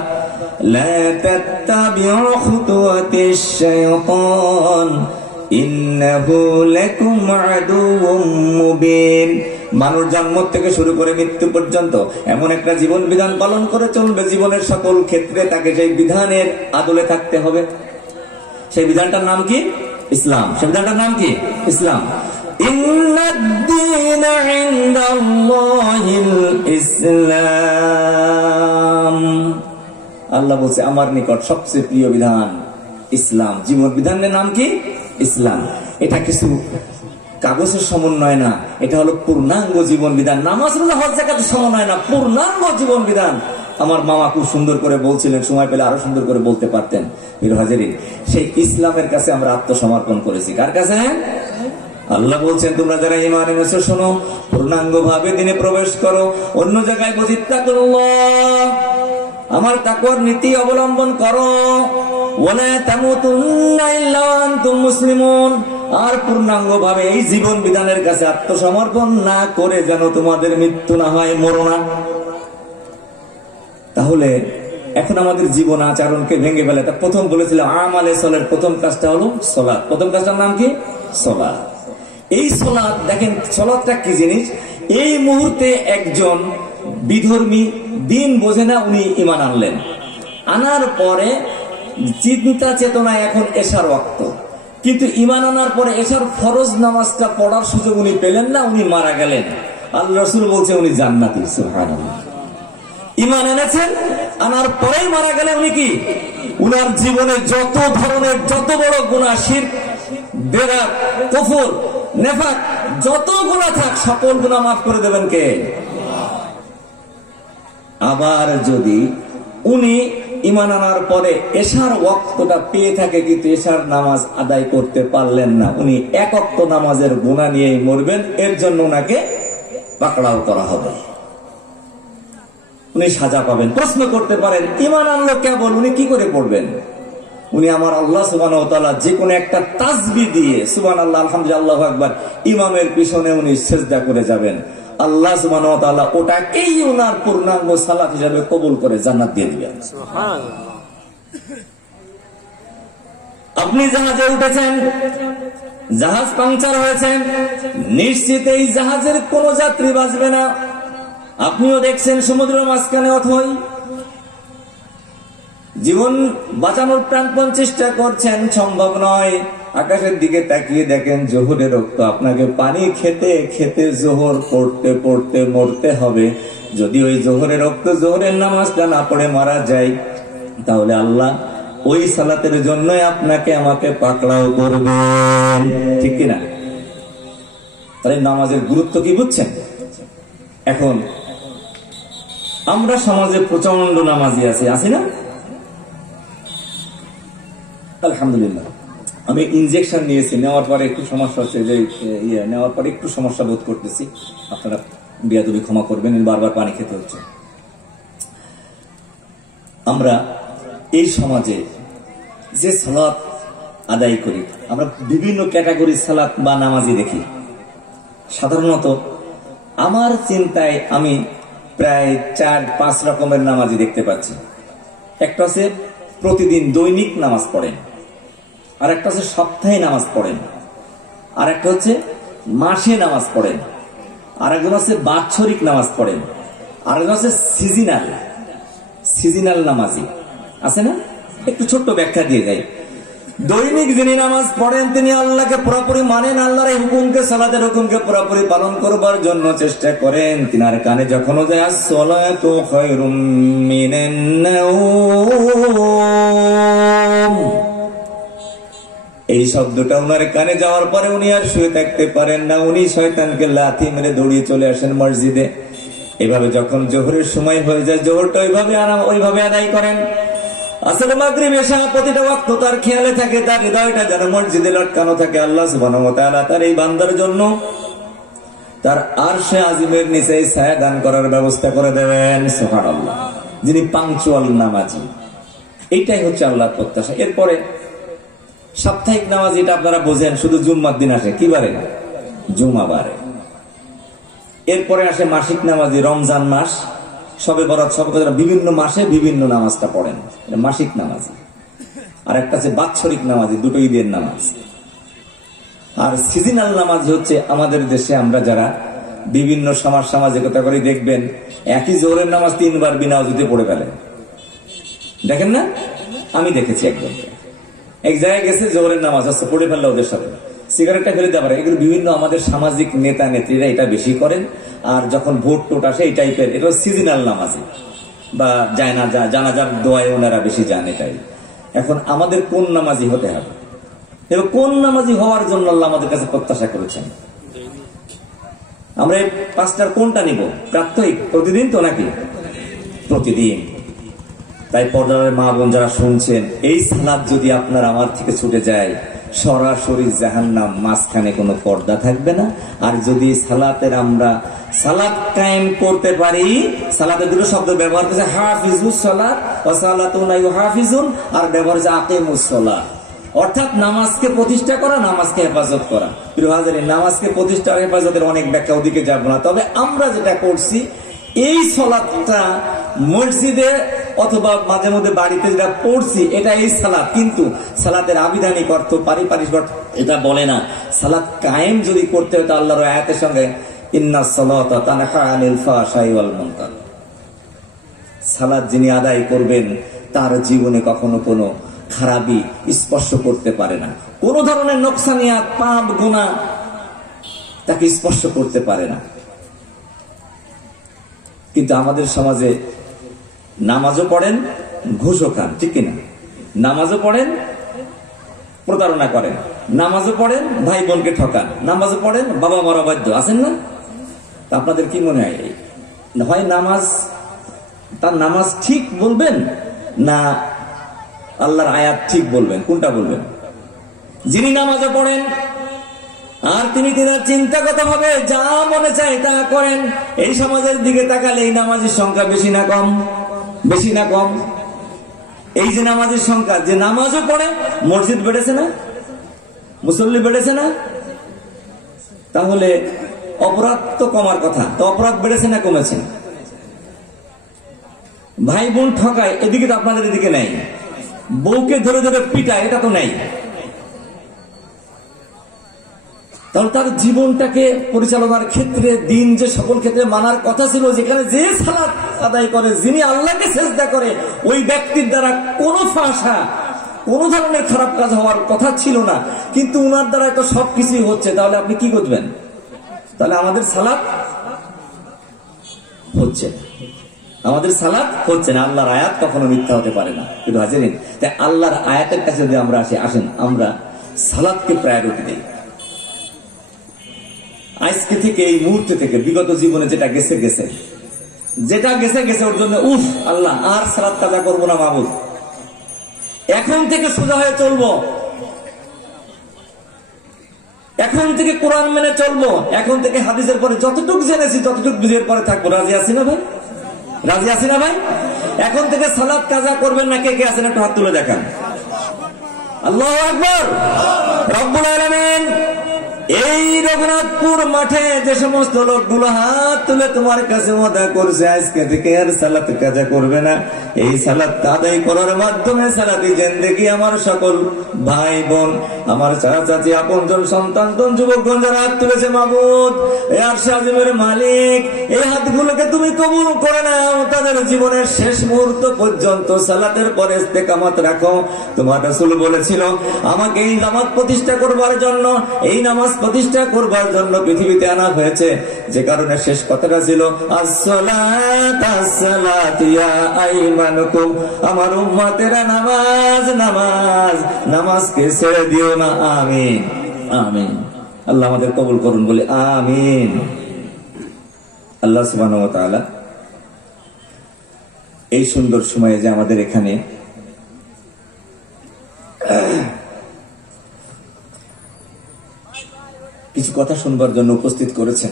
লা তাত্তাবিউ খুতুওয়াতিশ শাইতান ইন্নাহু লাকুম আদুউম মুবিন। মানুষ জন্ম থেকে শুরু করে মৃত্যু পর্যন্ত এমন একটা জীবন বিধান পালন করে চলবে, জীবনের সকল ক্ষেত্রে তাকে সেই বিধানের আদলে থাকতে হবে। সেই বিধানটার নাম কি? ইসলাম। সেই বিধানটার নাম কি? ইসলাম। ইন্নাদ-দীনা ইনদাল্লাহিল ইসলাম। আল্লাহ বলছে আমার নিকট সবচেয়ে প্রিয় বিধান ইসলাম। জীবন বিধানের নাম কি? ইসলাম। এটা কিছু কাগজের সমন্বয় না, এটা হলো পূর্ণাঙ্গ জীবন বিধান। নামাজ রোজা হজ যাকাতের সমন্বয় না, পূর্ণাঙ্গ জীবন বিধান। আমার মামা খুব সুন্দর করে বলছিলেন, সময় পেলে আরো সুন্দর করে বলতে পারতেন। প্রিয় হাজিরিন, সেই ইসলামের কাছে আমরা আত্মসমর্পণ করেছি। কার কাছে? আল্লাহ বলছেন, তোমরা যারা ঈমান এনেছো শোনো, পূর্ণাঙ্গ ভাবে দিনে প্রবেশ করো। অন্য জায়গায় বলছি তাকুল্লাহ, আমার তাকওয়ার নীতি অবলম্বন করো। ওয়ালা তামুতুন্না ইল্লা ওয়া আনতুম মুসলিমুন। আর পূর্ণাঙ্গ ভাবে এই জীবন বিধানের কাছে আত্মসমর্পণ না করে যেন তোমাদের মৃত্যু না হয়, মরো না। তাহলে এখন আমাদের জীবন আচরণকে ভেঙে ফেলে। তা প্রথম বলেছিলাম আমালে সলের প্রথম কাজটা হলো সালাত। প্রথম কাজটার নাম কি? সালাত। এই সালাত, দেখেন সালাতটা কি জিনিস। এই মুহূর্তে একজন বিধর্মী, দিন বোঝে না, উনি ঈমান আনলেন। আনার পরে চিন্তা চেতনায় এখন এশার ওয়াক্ত, কিন্তু ঈমান আনার পরে এশার ফরজ নামাজটা পড়ার সুযোগ উনি পেলেন না, উনি মারা গেলেন। আল্লাহ রাসূল বলছে উনি জান্নাতি। সুবহানাল্লাহ। ঈমান এনেছেন, আনার পরেই মারা গেলেন। উনি কি? উনার জীবনে যত ধরনের, যত বড় গুনাহ, শিরক, বেদাত, কুফর, নেফাক, যত গুনাহ থাক সকল গুনাহ মাফ করে দেবেন কে? আবার যদি উনি ঈমান আনার পরে এশার ওয়াক্তটা পেয়ে থাকে কিন্তু এশার নামাজ আদায় করতে পারলেন না, উনি এক ওয়াক্ত নামাজের গুনাহ নিয়েই মরবেন। এর জন্য উনাকে পাকড়াও করা হবে, উনি সাজা পাবেন। প্রশ্ন করতে পারেন, ঈমান আনলো কেবল, উনি কি করে পড়বেন? উনি আমার আল্লাহ সুবহানাহু ওয়া তাআলা যে কোনো একটা তাসবিহ দিয়ে সুবহানাল্লাহ, আলহামদুলিল্লাহ, আল্লাহু আকবার, ইমামের পিছনে উনি সিজদা করে যাবেন। আল্লাহ সুবহানাহু ওয়া তাআলা ওটাকেই ওনার পূর্ণাঙ্গ সালাত হিসেবে কবুল করে জান্নাত দিয়ে দিবেন। আপনি জাহাজে উঠেছেন, জাহাজ পাংচার হয়েছে, নিশ্চিত এই জাহাজের কোন যাত্রী বাঁচবে না। আপনিও দেখছেন সমুদ্রের মাঝখানে অথই জীবন বাঁচানোর প্রাণপণ চেষ্টা করছেন, সম্ভব নয়। আকাশের দিকে তাকিয়ে দেখেন জোহরের রক্ত, আপনাকে পানি খেতে খেতে জোহর পড়তে পড়তে মরতে হবে। যদি ওই জোহরের রক্ত জোহরের নামাজটা না পড়ে মারা যায়, তাহলে আল্লাহ ওই সালাতের জন্য আপনাকে আমাকে পাকড়াও করবেন, ঠিক কিনা? তাহলে নামাজের গুরুত্ব কি বুঝছেন? এখন আমরা সমাজে প্রচন্ড নামাজি আছি না? আলহামদুলিল্লাহ। আমি ইনজেকশন নিয়েছি, নেওয়ার পরে একটু সমস্যা হচ্ছে, যে নেওয়ার পরে একটু সমস্যা বোধ করতেছি। আপনারা বিয়াদবি ক্ষমা করবেন, বারবার পানি খেতে হচ্ছে। আমরা এই সমাজে যে সালাত আদায় করি, আমরা বিভিন্ন ক্যাটাগরির সালাত বা নামাজি দেখি। সাধারণত আমার চিন্তায় আমি প্রায় 4-5 রকমের নামাজি দেখতে পাচ্ছি। একটা হচ্ছে প্রতিদিন দৈনিক নামাজ পড়েন, আর একটা হচ্ছে সপ্তাহে নামাজ পড়েন, আর একটা হচ্ছে মাসে নামাজ পড়েন, আর একজন হচ্ছে বাৎসরিক নামাজ পড়েন, আর একজন হচ্ছে সিজনাল নামাজি আছে না? একটু ছোট্ট ব্যাখ্যা দিয়ে যাই। দৈনিক যিনি নামাজ পড়েন তিনি আল্লাহকে পুরোপুরি মানেন, আল্লাহর এই হুকুমকে, সালাতের হুকুমকে পুরোপুরি পালন করবার জন্য চেষ্টা করেন। তিনার কানে যখনও যায় আসসালাতু খায়রুম মিনান নাওম, এই শব্দটা ওনার কানে যাওয়ার পরে উনি আর শুয়ে থাকতে পারেন না। উনি শয়তানকে লাথি মেরে দৌড়িয়ে চলে আসেন মসজিদে। এভাবে যখন জোহরের সময় হয়ে যায়, জোহরটা ওইভাবে আদায় করেন। আসলে মাগরিব এশা প্রতিটা ওয়াক্ত তার খেয়ালে থাকে, তার হৃদয়টা যেন মসজিদে লটকানো থাকে। আল্লাহ সুবহানাহু ওয়া তাআলা তার এই বান্দার জন্য তার আরশে আজিমের নিচে ছায়া দান করার ব্যবস্থা করে দেবেন। সুবহানাল্লাহ। যিনি পাংচুয়াল নামাজি, এইটাই হচ্ছে আল্লাহর প্রত্যাশা। এরপরে সাপ্তাহিক নামাজ, এটা আপনারা বোঝেন, শুধু জুম্মার দিন আসে। কি বারে? জুমাবারে। এরপরে আসে মাসিক নামাজি, রমজান মাস, সবে বরাত, সবে কদর, বিভিন্ন মাসে বিভিন্ন নামাজটা পড়েন, মাসিক নামাজি। আর একটা আছে বাৎসরিক নামাজি, দুটো ঈদের নামাজ। আর সিজনাল নামাজ হচ্ছে আমাদের দেশে আমরা যারা বিভিন্ন সামাজিকতা করে দেখবেন একই জোহরের নামাজ 3 বার বিনা ওযুতে পড়ে ফেলেন। দেখেন না? আমি দেখেছি একদম এক জায়গায় গেছে, জোহরের নামাজ হচ্ছে, পড়ে ফেললে ওদের সাথে সিগারেটটা ফেলে দিতে পারে। এগুলো বিভিন্ন আমাদের সামাজিক নেতা নেত্রীরা এটা বেশি করেন। আর যখন ভোট টোট আসে এই টাইপের, এটা সিজনাল নামাজি বা জানাজার দোয়ায় ওনারা বেশি যান, এটাই। এখন আমাদের কোন নামাজি হতে হবে এবং কোন নামাজি হওয়ার জন্য আল্লাহ আমাদের কাছে প্রত্যাশা করেছেন? আমরা এই 5টার কোনটা নিব? প্রাত্যহিক, প্রতিদিন তো নাকি? প্রতিদিন। তাই পর্দার মা বোন যারা শুনছেন, এই সালাত যদি আপনার আমার থেকে ছুটে যায়, সরাসরি জাহান্নাম, মাঝখানে কোনো পর্দা থাকবে না। আর যদি সালাতের আমরা সালাত কায়েম করতে পারি, সালাতের দুটো শব্দ ব্যবহার করেছে, হাফিজুস সালাত ওয়া সালাতুনা ইউহাফিজুন, আর ব্যবহার হচ্ছে আকিমুস সালাত, অর্থাৎ নামাজকে প্রতিষ্ঠা করা, নামাজকে হেফাজত করা। প্রিয় হাজারী, নামাজকে প্রতিষ্ঠা আর হেফাজতের অনেক ব্যাখ্যা, ওদিকে যাব না। তবে আমরা যেটা করছি, এই সালাতটা মসজিদে অথবা মাঝে মধ্যে বাড়িতে যেটা পড়ছি, এটা এই সালাত। কিন্তু সালাতের আবিধানিক অর্থ, পারিপারিক অর্থ এটা বলে না। সালাত কায়েম যদি করতে হয়, আল্লাহর আয়াতের সঙ্গে ইন্নাস সালাতা তানহা আনিল ফাহশাই ওয়াল মুনকার, সালাত যিনি আদায় করবেন তার জীবনে কখনো কোনো খারাপি স্পর্শ করতে পারে না, কোন ধরনের নোকসানিয়াত, পাপ, গুনাহ তাকে স্পর্শ করতে পারে না। কিন্তু আমাদের সমাজে নামাজও পড়েন, ঘুষও খান, ঠিক কিনা? নামাজও পড়েন, প্রতারণা করেন, নামাজও পড়েন, ভাই বোনকে ঠকান, নামাজও পড়েন, বাবা মারা বাধ্য আছেন না? আপনাদের কি মনে হয়, হয় নামাজ, তার নামাজ ঠিক বলবেন না আল্লাহর আয়াত ঠিক বলবেন? কোনটা বলবেন? যিনি নামাজও পড়েন আর তিনি তিনার চিন্তাগত ভাবে যা মনে চায় তা করেন, এই সমাজের দিকে তাকালে এই নামাজের সংখ্যা বেশি না কম? বেশি না কম? এই যে নামাজের সংখ্যা, যে নামাজও পড়ে, মসজিদ বেড়েছে না? মুসল্লি বেড়েছে না? তাহলে অপরাধ তো কমার কথা, তো অপরাধ বেড়েছে না কমেছে? ভাই বোন ঠকায়, এদিকে তো আপনাদের এদিকে নেই। বউকে ধরে ধরে পিটায়, এটা তো নেই। তাহলে তার জীবনটাকে পরিচালনার ক্ষেত্রে দিন যে সকল ক্ষেত্রে মানার কথা ছিল, যেখানে যে সালাত আদায় করে, যিনি আল্লাহকে সেজদা করে, ওই ব্যক্তির দ্বারা কোনো ফাঁসা, কোন ধরনের খারাপ কাজ হওয়ার কথা ছিল না, কিন্তু উনার দ্বারা তো সবকিছুই হচ্ছে। তাহলে আপনি কি করবেন? তাহলে আমাদের সালাত হচ্ছে, আমাদের সালাত হচ্ছে না। আল্লাহর আয়াত কখনো মিথ্যা হতে পারে না। কিন্তু হাজিরিন, তাই আল্লাহর আয়াতের কাছে যদি আমরা আসেন আমরা সালাতকে প্রায়োরিটি দিই। আজকে থেকে, এই মুহূর্তে থেকে, বিগত জীবনে যেটা গেছে গেছে, যেটা গেছে গেছে, ওর জন্য উফ আল্লাহ আর সালাত কাজা করবো না মাবুদ, এখন থেকে সোজা হয়ে চলবো, এখন থেকে কোরআন মেনে চলবো, এখন থেকে হাদিসের পরে যতটুকু জেনেছি ততটুকু বুঝের পরে থাকবো। রাজি আছি না ভাই? রাজি আছি না ভাই? এখন থেকে সালাত কাজা করবেন না? কে কে আছেন একটু হাত তুলে দেখান। আল্লাহু আকবার। রব্বুল আলামিন এই রঘুনাথপুর মাঠে যে সমস্ত লোকগুলো হাত তুলে তোমার কাছে ওয়াদা করছে আজকে থেকে আর সালাত কাজা করবে না, এই সালাত আদায় করার মাধ্যমে সালাতি জিন্দেগি আমার সকল ভাই বোন, আমার চাচা চাচি, আপনজন, সন্তানগণ, যুবকগণ যারা হাত তুলেছে, মাবুদ এই আরশে আজিমের মালিক, এই হাতগুলোকে তুমি কবুল করে নাও। তাদের জীবনের শেষ মুহূর্ত পর্যন্ত সালাতের পরে ইস্তেকামত রাখো। তোমার রাসূল বলেছিল আমাকে এই নামাজ প্রতিষ্ঠা করবার জন্য, এই নামাজ প্রতিষ্ঠা করবার জন্য পৃথিবীতে আনা হয়েছে, যে কারণে শেষ কথাটা ছিল আসসালাত আসসালাত ইয়া আইমানুকুম, আমার উম্মতেরা নামাজ নামাজ, নামাজকে ছেড়ে দিও না। আমিন আমিন। আল্লাহ আমাদের কবুল করুন, বলে আমিন। আল্লাহ সুবহানাহু ওয়া তাআলা এই সুন্দর সময়ে যে আমাদের এখানে কিছু কথা শুনবার জন্য উপস্থিত করেছেন,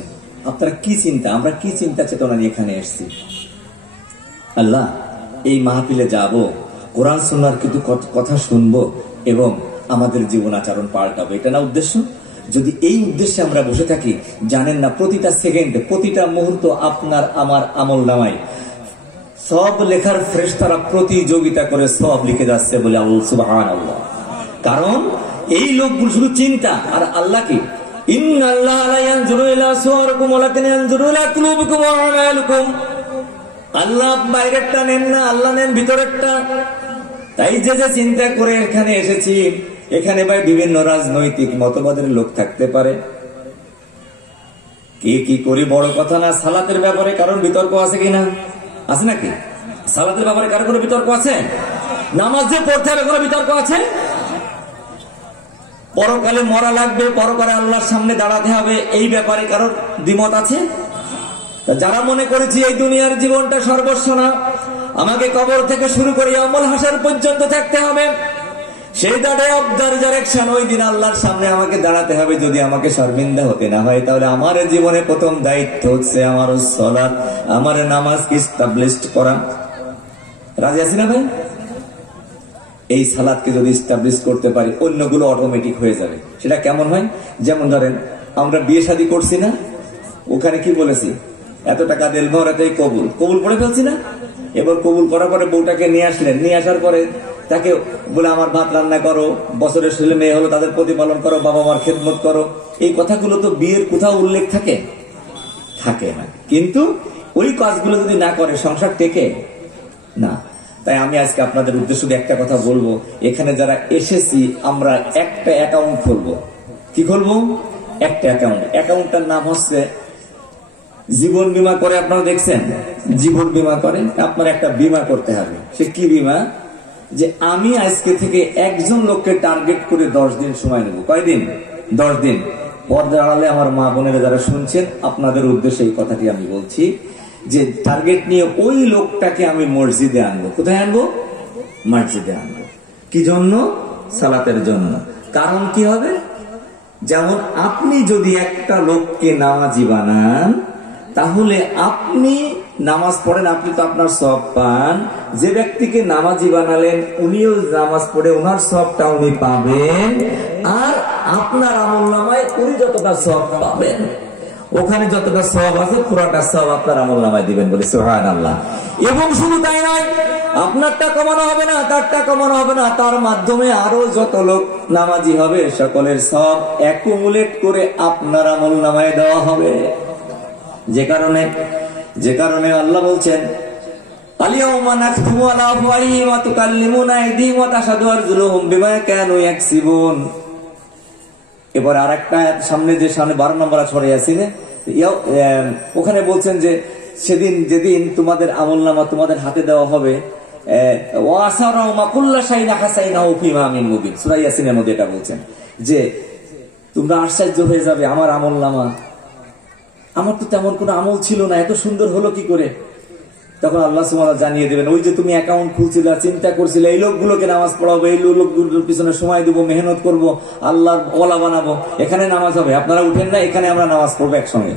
আপনারা কি চিন্তা, আমরা কি চিন্তা চেতনা নিয়ে এখানে এসেছি? আল্লাহ এই মাহফিলে যাব, কোরআন সুন্নাহর কিছু কথা শুনবো এবং আমাদের জীবন আচরণ পাল্টাবো, এটা না উদ্দেশ্য? যদি এই উদ্দেশ্যে আমরা বসে থাকি, জানেন না প্রতিটা সেকেন্ডে, প্রতিটা মুহূর্ত আপনার আমার আমল নামায় সব লেখার ফেরেশতারা প্রতিযোগিতা করে সব লিখে যাচ্ছে, বলে আল্লাহ সুবহানাল্লাহ। কারণ এই লোকগুলো শুধু চিন্তা, আর আল্লাহ কি আল্লাহ বাইরেরটা নেন না, আল্লাহ নেন ভিতরেরটা। তাই যে যে চিন্তা করে এখানে এসেছি, এখানে ভাই বিভিন্ন রাজনৈতিক মতবাদের লোক থাকতে পারে, কে কি করি বড় কথা না। সালাতের ব্যাপারে কারণ বিতর্ক আছে কিনা? আছে নাকি? সালাতের ব্যাপারে কারো কোনো বিতর্ক আছে? নামাজ যে পড়তে হবে কোনো বিতর্ক আছে? পরকালে মরা লাগবে, পরকালে আল্লাহর সামনে দাঁড়াতে হবে, এই ব্যাপারে কারোর দ্বিমত আছে? যারা মনে করেছি এই দুনিয়ার জীবনটা সর্বস্ব না, আমাকে কবর থেকে শুরু করে আমল হাসার পর্যন্ত থাকতে হবে, সেই দাঁড়ে অফ দ্য রিজারেকশন, ওই দিন আল্লাহর সামনে আমাকে দাঁড়াতে হবে। যদি আমাকে শর্মিন্দা হতে না হয়, তাহলে আমার জীবনে প্রথম দায়িত্ব হচ্ছে আমার সালাত, আমার নামাজকে এস্টাবলিশড করা। রাজি আছি না ভাই? এই সালাতকে যদি এস্টাবলিশ করতে পারি, অন্যগুলো অটোমেটিক হয়ে যাবে। সেটা কেমন হয়? যেমন ধরেন আমরা বিয়ে শাদী করছি না, ওখানে কি বলেছি, এত টাকা দেল মহরাতেই কবুল, কবুল পড়ে ফেলছি না। এবার কবুল করার পরে বউটাকে নিয়ে আসলেন, নিয়ে আসার পরে তাকে বলে আমার ভাত রান্না করো, বছরের ছেলে মেয়ে হলো তাদের প্রতিপালন করো, বাবা মার খেদমত করো। এই কথাগুলো তো বিয়ের কোথাও উল্লেখ থাকে? থাকে না। কিন্তু ওই কাজগুলো যদি না করে সংসার টেকে না। তাই আমি আজকে আপনাদের উদ্দেশ্যে একটা কথা বলবো, এখানে যারা এসেছি আমরা একটা অ্যাকাউন্ট খুলবো। কি খুলবো? একটা অ্যাকাউন্ট। অ্যাকাউন্টটার নাম হচ্ছে জীবন বীমা করে। আপনারা দেখছেন জীবন বীমা করে, আপনার একটা বীমা করতে হবে। সে কি বীমা? যে আমি আজকে থেকে একজন লোককে টার্গেট করে 10 দিন সময় নেব। কয়দিন? 10 দিন। পর্দার আড়ালে আমার মা বোনেরা যারা শুনছেন, আপনাদের উদ্দেশ্যে এই কথাটি আমি বলছি যে টার্গেট নিয়ে ওই লোকটাকে আমি মসজিদে আনবো। কোথায় আনবো? মসজিদে আনবো। কি জন্য? সালাতের জন্য। কারণ কি হবে? যেমন আপনি যদি একটা লোককে নামাজি বানান, তাহলে আপনি নামাজ পড়েন, আপনি তো আপনার সওয়াব পান। যে ব্যক্তিকে নামাজি বানালেন উনিও নামাজ পড়ে, ওনার সওয়াবটা উনি পাবেন, আর আপনার আমলনামায় উনি যতটা সওয়াব পাবেন। ওখানে যতটা সওয়াব আছে পুরোটা সওয়াব আপনার আমলনামায় দিবেন বলে সুবহানাল্লাহ। এবং শুধু তাই নয়, আপনারটা কমানো হবে না, তারটা কমানো হবে না, তার মাধ্যমে আরো যত লোক নামাজি হবে সকলের সওয়াব অ্যাকুমুলেট করে আপনার আমলনামায় দেওয়া হবে। যে কারণে আল্লাহ বলছেন আলিয়াউমা নাখতিমু আলা আফওয়াহিহিম ওয়া তুকাল্লিমুনা আইদিহিম ওয়া তাশহাদু আরজুলুহুম বিমা কানু ইয়াকসিবুন। এবার আরেকটা সামনে 12 নম্বর সূরা ইয়াসিনে ওখানে বলছেন যে যেদিন তোমাদের আমলনামা তোমাদের হাতে দেওয়া হবে, ওয়া আসারাউ মা কুল্লা শাইইন হাসাইনাহু ফি ইমামিন মুবিন, সূরা ইয়াসিনের মধ্যে এটা বলছেন যে তোমরা আশ্চর্য হয়ে যাবে, আমার আমলনামা, আমার তো তেমন কোনো আমল ছিল না, এত সুন্দর হলো কি করে? তখন আল্লাহ সুবহানাহু ওয়া তাআলা জানিয়ে দেবেন, ওই যে তুমি অ্যাকাউন্ট খুলছিলে, চিন্তা করছিলে এই লোকগুলোকে নামাজ পড়াবো, এই লোকগুলোর পিছনে সময় দেবো, মেহনত করব, আল্লাহর ওয়ালা বানাবো, এখানে নামাজ হবে, আপনারা উঠেন না, এখানে আমরা নামাজ পড়বো একসঙ্গে,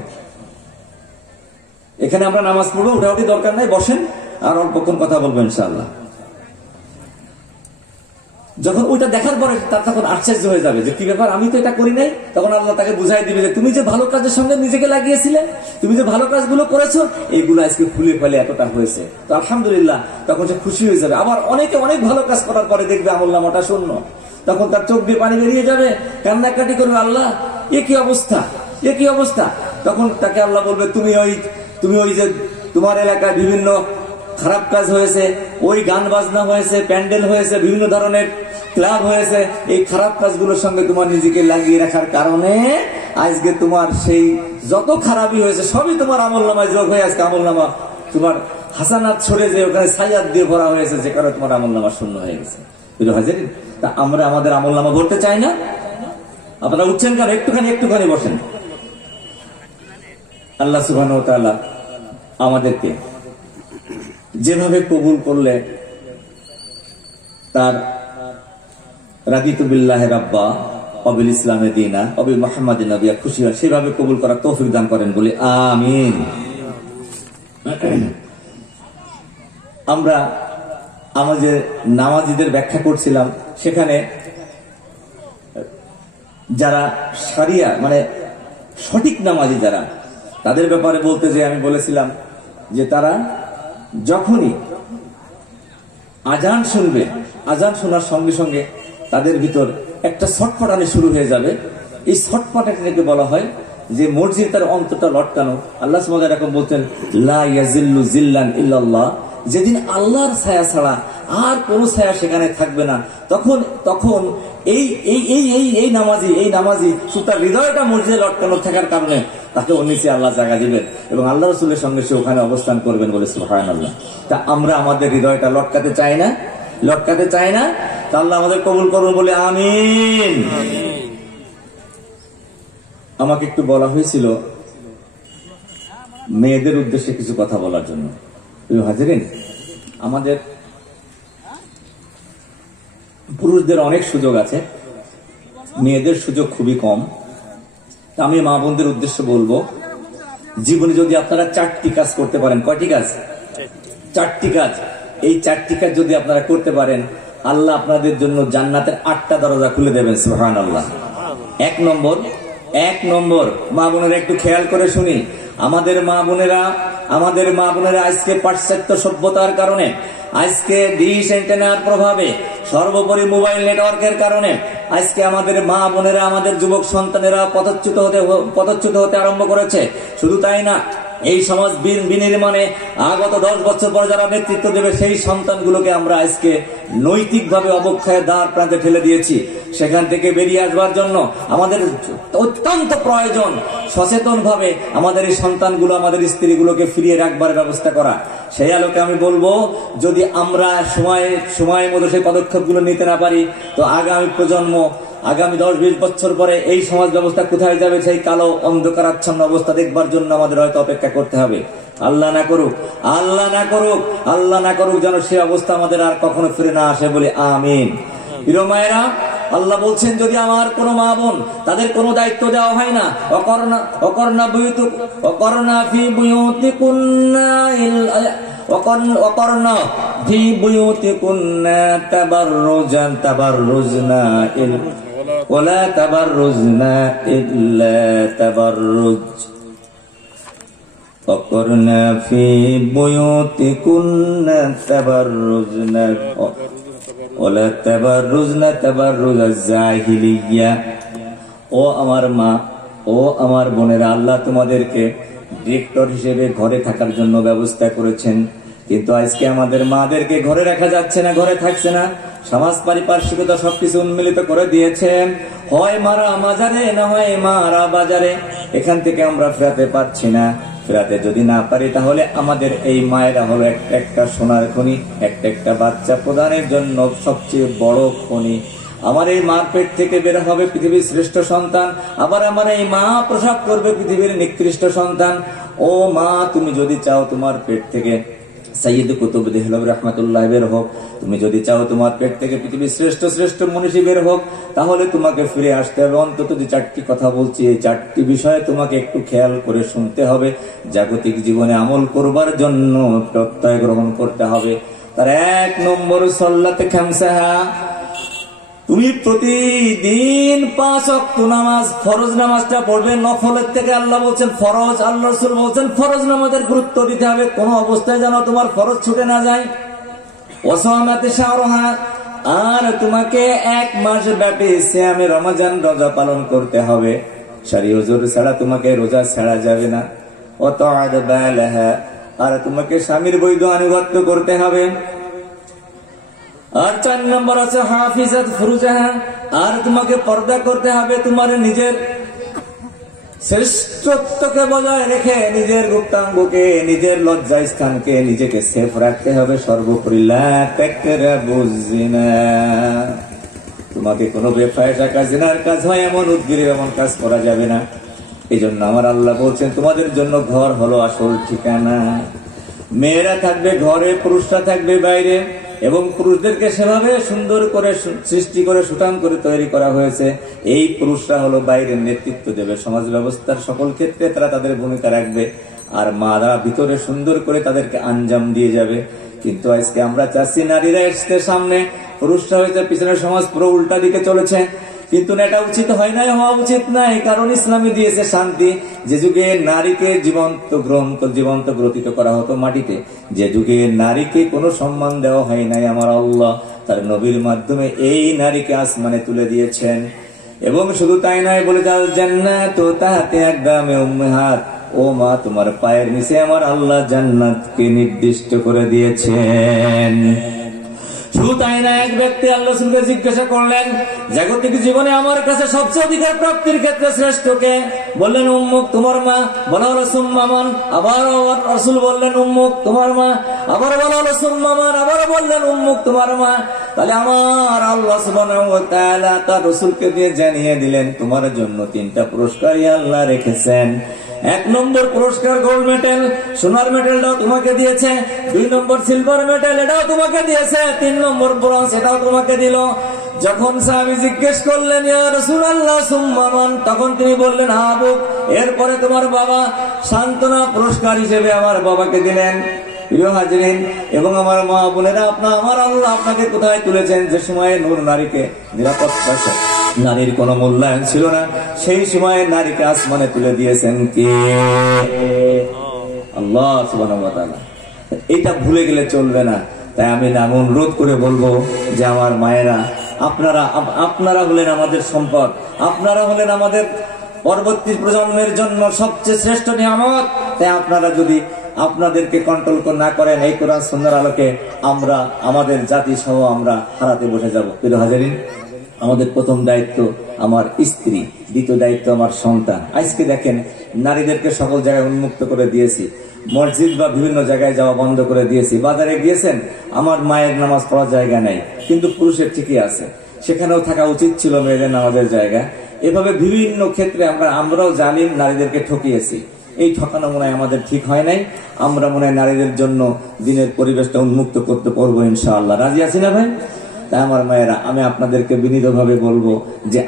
এখানে আমরা নামাজ পড়বো, উঠাউঠি দরকার নাই, বসেন আর অল্পক্ষণ কথা বলবো ইনশাআল্লাহ। যখন ওইটা দেখার পরে তার তখন আশ্চর্য হয়ে যাবে যে কি ব্যাপার, আমি তো এটা করি নাই। তখন আল্লাহ তাকে বুঝাই দিবে যে তুমি যে ভালো কাজের সঙ্গে নিজেকে লাগিয়েছিলে, তুমি যে ভালো কাজগুলো করেছো, এইগুলো আজকে ফুলে ফেলে এতটা হয়েছে, তো আলহামদুলিল্লাহ। তখন সে খুশি হয়ে যাবে। আবার অনেকে অনেক ভালো কাজ করার পরে দেখবে আমলনামাটা শূন্য, তখন তার চোখ দিয়ে পানি বেরিয়ে যাবে, কান্নাকাটি করবে, আল্লাহ এ কি অবস্থা, এ কি অবস্থা। তখন তাকে আল্লাহ বলবে তুমি ওই যে তোমার এলাকায় বিভিন্ন খারাপ কাজ হয়েছে, ওই গান বাজনা হয়েছে, প্যান্ডেল হয়েছে, বিভিন্ন ধরনের ক্লাব হয়েছে, এই খারাপ কাজগুলোর সঙ্গে তোমার নিজেকে লাগিয়ে রাখার কারণে আজকে তোমার সেই যত খারাপই হয়েছে সবই তোমার আমলনামায় যোগ হয়ে আজকে আমলনামা তোমার হাসানাত ছড়ে যে ওখানে সাইয়াদ দিয়ে ভরা হয়েছে, যে কারণে তোমার আমলনামা শূন্য হয়ে গেছে। বুঝলো হাজির? তা আমরা আমাদের আমলনামা ভরতে চাই না। আপনারা উঠছেন কেন? একটুখানি বসেন। আল্লাহ সুবহানাহু ওয়া তাআলা আমাদেরকে যেভাবে কবুল করলে তার রাদিতু বিল্লাহি রাব্বা ওয়া বিল ইসলামি দীনা ওয়া বি মুহাম্মাদিন নবিয়্যা খুশি হয়, সেভাবে কবুল করার তৌফিক দান করেন বলি আমিন। আমরা আমাদের নামাজীদের ব্যাখ্যা করছিলাম, সেখানে যারা শরিয়া মানে সঠিক নামাজি যারা, তাদের ব্যাপারে বলতে যে আমি বলেছিলাম যে তারা যখনই আজান শুনবে, আজান শোনার সঙ্গে সঙ্গে তাদের ভিতর একটা ছটফটানি শুরু হয়ে যাবে। এই ছটফটানিকে বলা হয় যে মসজিদ তার অন্তরটা লটকানো। আল্লাহ সুবহানাহু ওয়া তাআলা এরকম বলতেন, লা ইয়াজিল্লু জিল্লান ইল্লাল্লাহ, যেদিন আল্লাহর ছায়া ছাড়া আর কোন ছায়া সেখানে থাকবে না, তখন এই নামাজি তার হৃদয়টা মসজিদে লটকানো থাকার কারণে তাকে নিচে আল্লাহ জায়গা দিবেন এবং আল্লাহ রাসূলের সঙ্গে সে ওখানে অবস্থান করবেন বলে সুবহানাল্লাহ। তা আমরা আমাদের হৃদয়টা লটকাতে চাই না, তা আল্লাহ আমাদের কবুল করুন বলে আমিন। আমাকে একটু বলা হয়েছিল মেয়েদের উদ্দেশ্যে কিছু কথা বলার জন্য। হাজিরিন, আমাদের পুরুষদের অনেক সুযোগ আছে, মেয়েদের সুযোগ খুবই কম। আমি মা বোনদের উদ্দেশ্যে বলবো, জীবনে যদি আপনারা 4টি কাজ করতে পারেন, কয়টি কাজ? 4টি কাজ। এই 4টি কাজ যদি আপনারা করতে পারেন, আল্লাহ আপনাদের জন্য জান্নাতের 8টা দরজা খুলে দেবেন। সুবহানাল্লাহ। 1 নম্বর মা বোনেরা একটু খেয়াল করে শুনি, আমাদের মা বোনেরা আজকে পাশ্চাত্য সভ্যতার কারণে, আজকে ডিশ অ্যান্টেনার প্রভাবে, সর্বোপরি মোবাইল নেটওয়ার্কের কারণে আজকে আমাদের মা বোনেরা, আমাদের যুবক সন্তানেরা পদচ্যুত হতে আরম্ভ করেছে। শুধু তাই না, এই সমাজ বিনির্মাণে আগত 10 বছর পর যারা নেতৃত্ব দেবে সেই সন্তানগুলোকে আমরা আজকে নৈতিকভাবে অবক্ষয়ের দ্বার প্রান্তে ঠেলে দিয়েছি। সেখান থেকে বেরিয়ে আসবার জন্য আমাদের অত্যন্ত প্রয়োজন সচেতন ভাবে আমাদের এই সন্তানগুলো, আমাদের স্ত্রীগুলোকে ফিরিয়ে রাখবার ব্যবস্থা করা। সেই আলোকে আমি বলবো, যদি আমরা সময়ের মধ্যে সেই পদক্ষেপগুলো নিতে না পারি, তো আগামী প্রজন্ম, আগামী 10-20 বছর পরে এই সমাজ ব্যবস্থা কোথায় যাবে, সেই কালো অন্ধকারাচ্ছন্ন অবস্থা দেখবার জন্য আমাদের হয়তো অপেক্ষা করতে হবে। আল্লাহ না করুক যেন সে অবস্থা আমাদের আর কখনো ফিরে না আসে বলে আমিন। প্রিয় মায়েরা, আল্লাহ বলছেন, যদি আমার কোন মা বোন তাদের কোনো দায়িত্ব দেওয়া হয় না, অকর্ণা ফি বুয়ুতিকুন্না তাবাররুজনা ওয়ালা তাবাররুজনা ইল্লা তাবাররুজ وقرنا في بيوتكن تبرجنا ولا تبرجن تبرج الجاهلية। ও আমার মা, ও আমার বোনেরা, আল্লাহ তোমাদেরকে ডিরেক্টর হিসেবে ঘরে থাকার জন্য ব্যবস্থা করেছেন, কিন্তু আজকে আমাদের মাদেরকে ঘরে রাখা যাচ্ছে না, ঘরে থাকছে না। সমাজ পারিপার্শ্বিকতা সবকিছু উন্মিলিত করে দিয়েছেন, হয় মারা মাজারে না হয় মারা বাজারে। এখান থেকে আমরা ফেরাতে পারছি না। ফেরাতে যদি না পারি তাহলে আমাদের এই মায়েরা হলো একটা সোনার খনি, একটা বাচ্চা প্রদানের জন্য সবচেয়ে বড় খনি। আমার এই মার পেট থেকে বের হবে পৃথিবীর শ্রেষ্ঠ সন্তান, আবার আমার এই মা প্রসব করবে পৃথিবীর নিকৃষ্ট সন্তান। ও মা, তুমি যদি চাও তোমার পেট থেকে সাইয়্যিদ কুতুব দেহলভী রাহমাতুল্লাহ বের হোক, তুমি যদি চাও তোমার পেট থেকে পৃথিবীর শ্রেষ্ঠ মনীষী বের হোক, তাহলে তোমাকে ফিরে আসতে হবে। অন্তত যে 4টি কথা বলছি, এই 4টি বিষয়ে তোমাকে একটু খেয়াল করে শুনতে হবে। জাগতিক জীবনে আমল করবার জন্য প্রত্যয় গ্রহণ করতে হবে। তার 1 নম্বর সালাতে খামসাহা, তুমি প্রতিদিন 5 ওয়াক্ত নামাজ, ফরজ নামাজটা পড়বে। নফলের থেকে আল্লাহ বলছেন ফরজ, আল্লাহ রাসূল বলছেন ফরজ নামাজের গুরুত্ব দিতে হবে, কোনো অবস্থায় যেন তোমার ফরজ ছুটে না যায়। ওয়াসামাতে শাহরহা, আর তোমাকে 1 মাস ব্যাপী সিয়ামে রমজান রোজা পালন করতে হবে। শরীয়ত হুজুর ছাড়া তোমাকে রোজা ছাড়া যাবে না। ওয়াতাআদ বালাহা, আর তোমাকে স্বামীর বৈধ আনুগত্য করতে হবে। আর 4 নম্বর আছে হাফিজাত ফুরুজাহা, আর তোমাকে পর্দা করতে হবে। তোমার নিজের শ্রেষ্ঠত্বকে বজায় রেখে নিজের গুপ্তাঙ্গকে, নিজের লজ্জা স্থানকে নিজেকে সেফ রাখতে হবে। সর্বোপরি লা তাকরাবু জিনা, তোমাকে কোনো বেফায়েশা কাজ, জিনার কাজ হয় এমন উদ্গীর এমন কাজ করা যাবে না। এই জন্য আমার আল্লাহ বলছেন তোমাদের জন্য ঘর হলো আসল ঠিকানা। মেয়েরা থাকবে ঘরে, পুরুষরা থাকবে বাইরে, এবং পুরুষদেরকে সেভাবে সুন্দর করে সৃষ্টি করে সুঠাম করে তৈরি করা হয়েছে। এই পুরুষরা হলো বাইরের নেতৃত্ব দেবে, সমাজ ব্যবস্থার সকল ক্ষেত্রে তারা তাদের ভূমিকা রাখবে, আর মারা ভিতরে সুন্দর করে তাদেরকে আঞ্জাম দিয়ে যাবে। কিন্তু আজকে আমরা চাচ্ছি নারীরা এসছে সামনে, পুরুষরা হয়েছে পিছনে, সমাজ পুরো উল্টা দিকে চলেছে। কিন্তু এটা উচিত হয় নাই, হওয়া উচিত নাই, কারণ ইসলামে দিয়েছে শান্তি। যে যুগে নারীকে জীবন্ত গ্রথিত করা হতো মাটিতে, যে যুগে নারীকে কোনো সম্মান দেওয়া হয় নাই, আমার আল্লাহ তার নবীর মাধ্যমে এই নারীকে আসমানে তুলে দিয়েছেন। এবং শুধু তাই নয়, বলে যাও জান্নাতু তাহতা আকদামি উম্মাহাত, ও মা, তোমার পায়ের নিচে আমার আল্লাহ জান্নাতকে নির্দিষ্ট করে দিয়েছেন। শুধু তাই না, এক ব্যক্তি আল্লাহ রাসূলকে জিজ্ঞাসা করলেন, জাগতিক জীবনে আমার কাছে সবচেয়ে অধিকার প্রাপ্তির ক্ষেত্রে শ্রেষ্ঠকে? বললেন উম্মুক, তোমার মা। বলা হলো সুম্মা মান, আবার রাসূল বললেন উম্মুক, তোমার মা। আবার বলা হলো সুম্মা মান, আবার বললেন উম্মুক, তোমার মা। তাহলে আমার আল্লাহ সুবহানাহু ওয়া তাআলা তার রাসূলকে দিয়ে জানিয়ে দিলেন তোমার জন্য 3টা পুরস্কারই আল্লাহ রেখেছেন। 1 নম্বর পুরস্কার গোল্ড মেডেল, সোনার মেডেলটাও তোমাকে দিয়েছে। 2 নম্বর সিলভার মেডেল, এটাও তোমাকে দিয়েছে। 3 নম্বর ব্রোঞ্জ, এটাও তোমাকে দিল। যখন সাহাবী জিজ্ঞেস করলেন ইয়া রাসূলুল্লাহ সুম্মা মান, তখন তিনি বললেন আবু, এরপরে তোমার বাবা। সান্ত্বনা পুরস্কার হিসেবে আমার বাবাকে দিলেন। প্রিয় হাজিরিন এবং আমার মা বোনেরা, আমার আল্লাহ আপনাকে কোথায় তুলেছেন? যে সময়ে নূর নারীকে নিরাপত্তা, নারীর কোনো মূল্যায়ন ছিল না, সেই সময়ে নারীকে আসমানে তুলে দিয়েছেন কে? আল্লাহ সুবহানাহু ওয়া তাআলা। এটা ভুলে গেলে চলবে না। তাই আমি অনুরোধ করে বলবো যে আমার মায়েরা, আপনারা হলেন আমাদের সম্পদ, আপনারা হলেন আমাদের পরবর্তী প্রজন্মের জন্য সবচেয়ে শ্রেষ্ঠ নিয়ামত। তাই আপনারা যদি আপনাদেরকে কন্ট্রোল না করেন, এই কোরআন সুন্নাহর আলোকে আমরা আমাদের জাতি সহ আমরা হারাতে বসে যাব। প্রিয় হাজিরিন, আমাদের প্রথম দায়িত্ব আমার স্ত্রী, দ্বিতীয় দায়িত্ব আমার সন্তান। আজকে দেখেন নারীদেরকে সকল জায়গায় উন্মুক্ত করে দিয়েছি, মসজিদ বা বিভিন্ন জায়গায় যাওয়া বন্ধ করে দিয়েছি। বাজারে গিয়েছেন, আমার মায়ের নামাজ পড়ার জায়গা নাই, কিন্তু পুরুষের ঠিকই আছে, সেখানেও থাকা উচিত ছিল মেয়েদের নামাজের জায়গা। এভাবে বিভিন্ন ক্ষেত্রে আমরাও জালিম নারীদেরকে ঠকিয়েছি। এই ঠকানো মনে হয় আমাদের ঠিক হয় নাই। আমরা মনে হয় নারীদের জন্য দিনের পরিবেশটা উন্মুক্ত করতে পারবো ইনশাআল্লাহ। রাজি আছি না ভাই? তাই আমার মায়েরা, আমি আপনাদেরকে বিনীতভাবে বলবো যে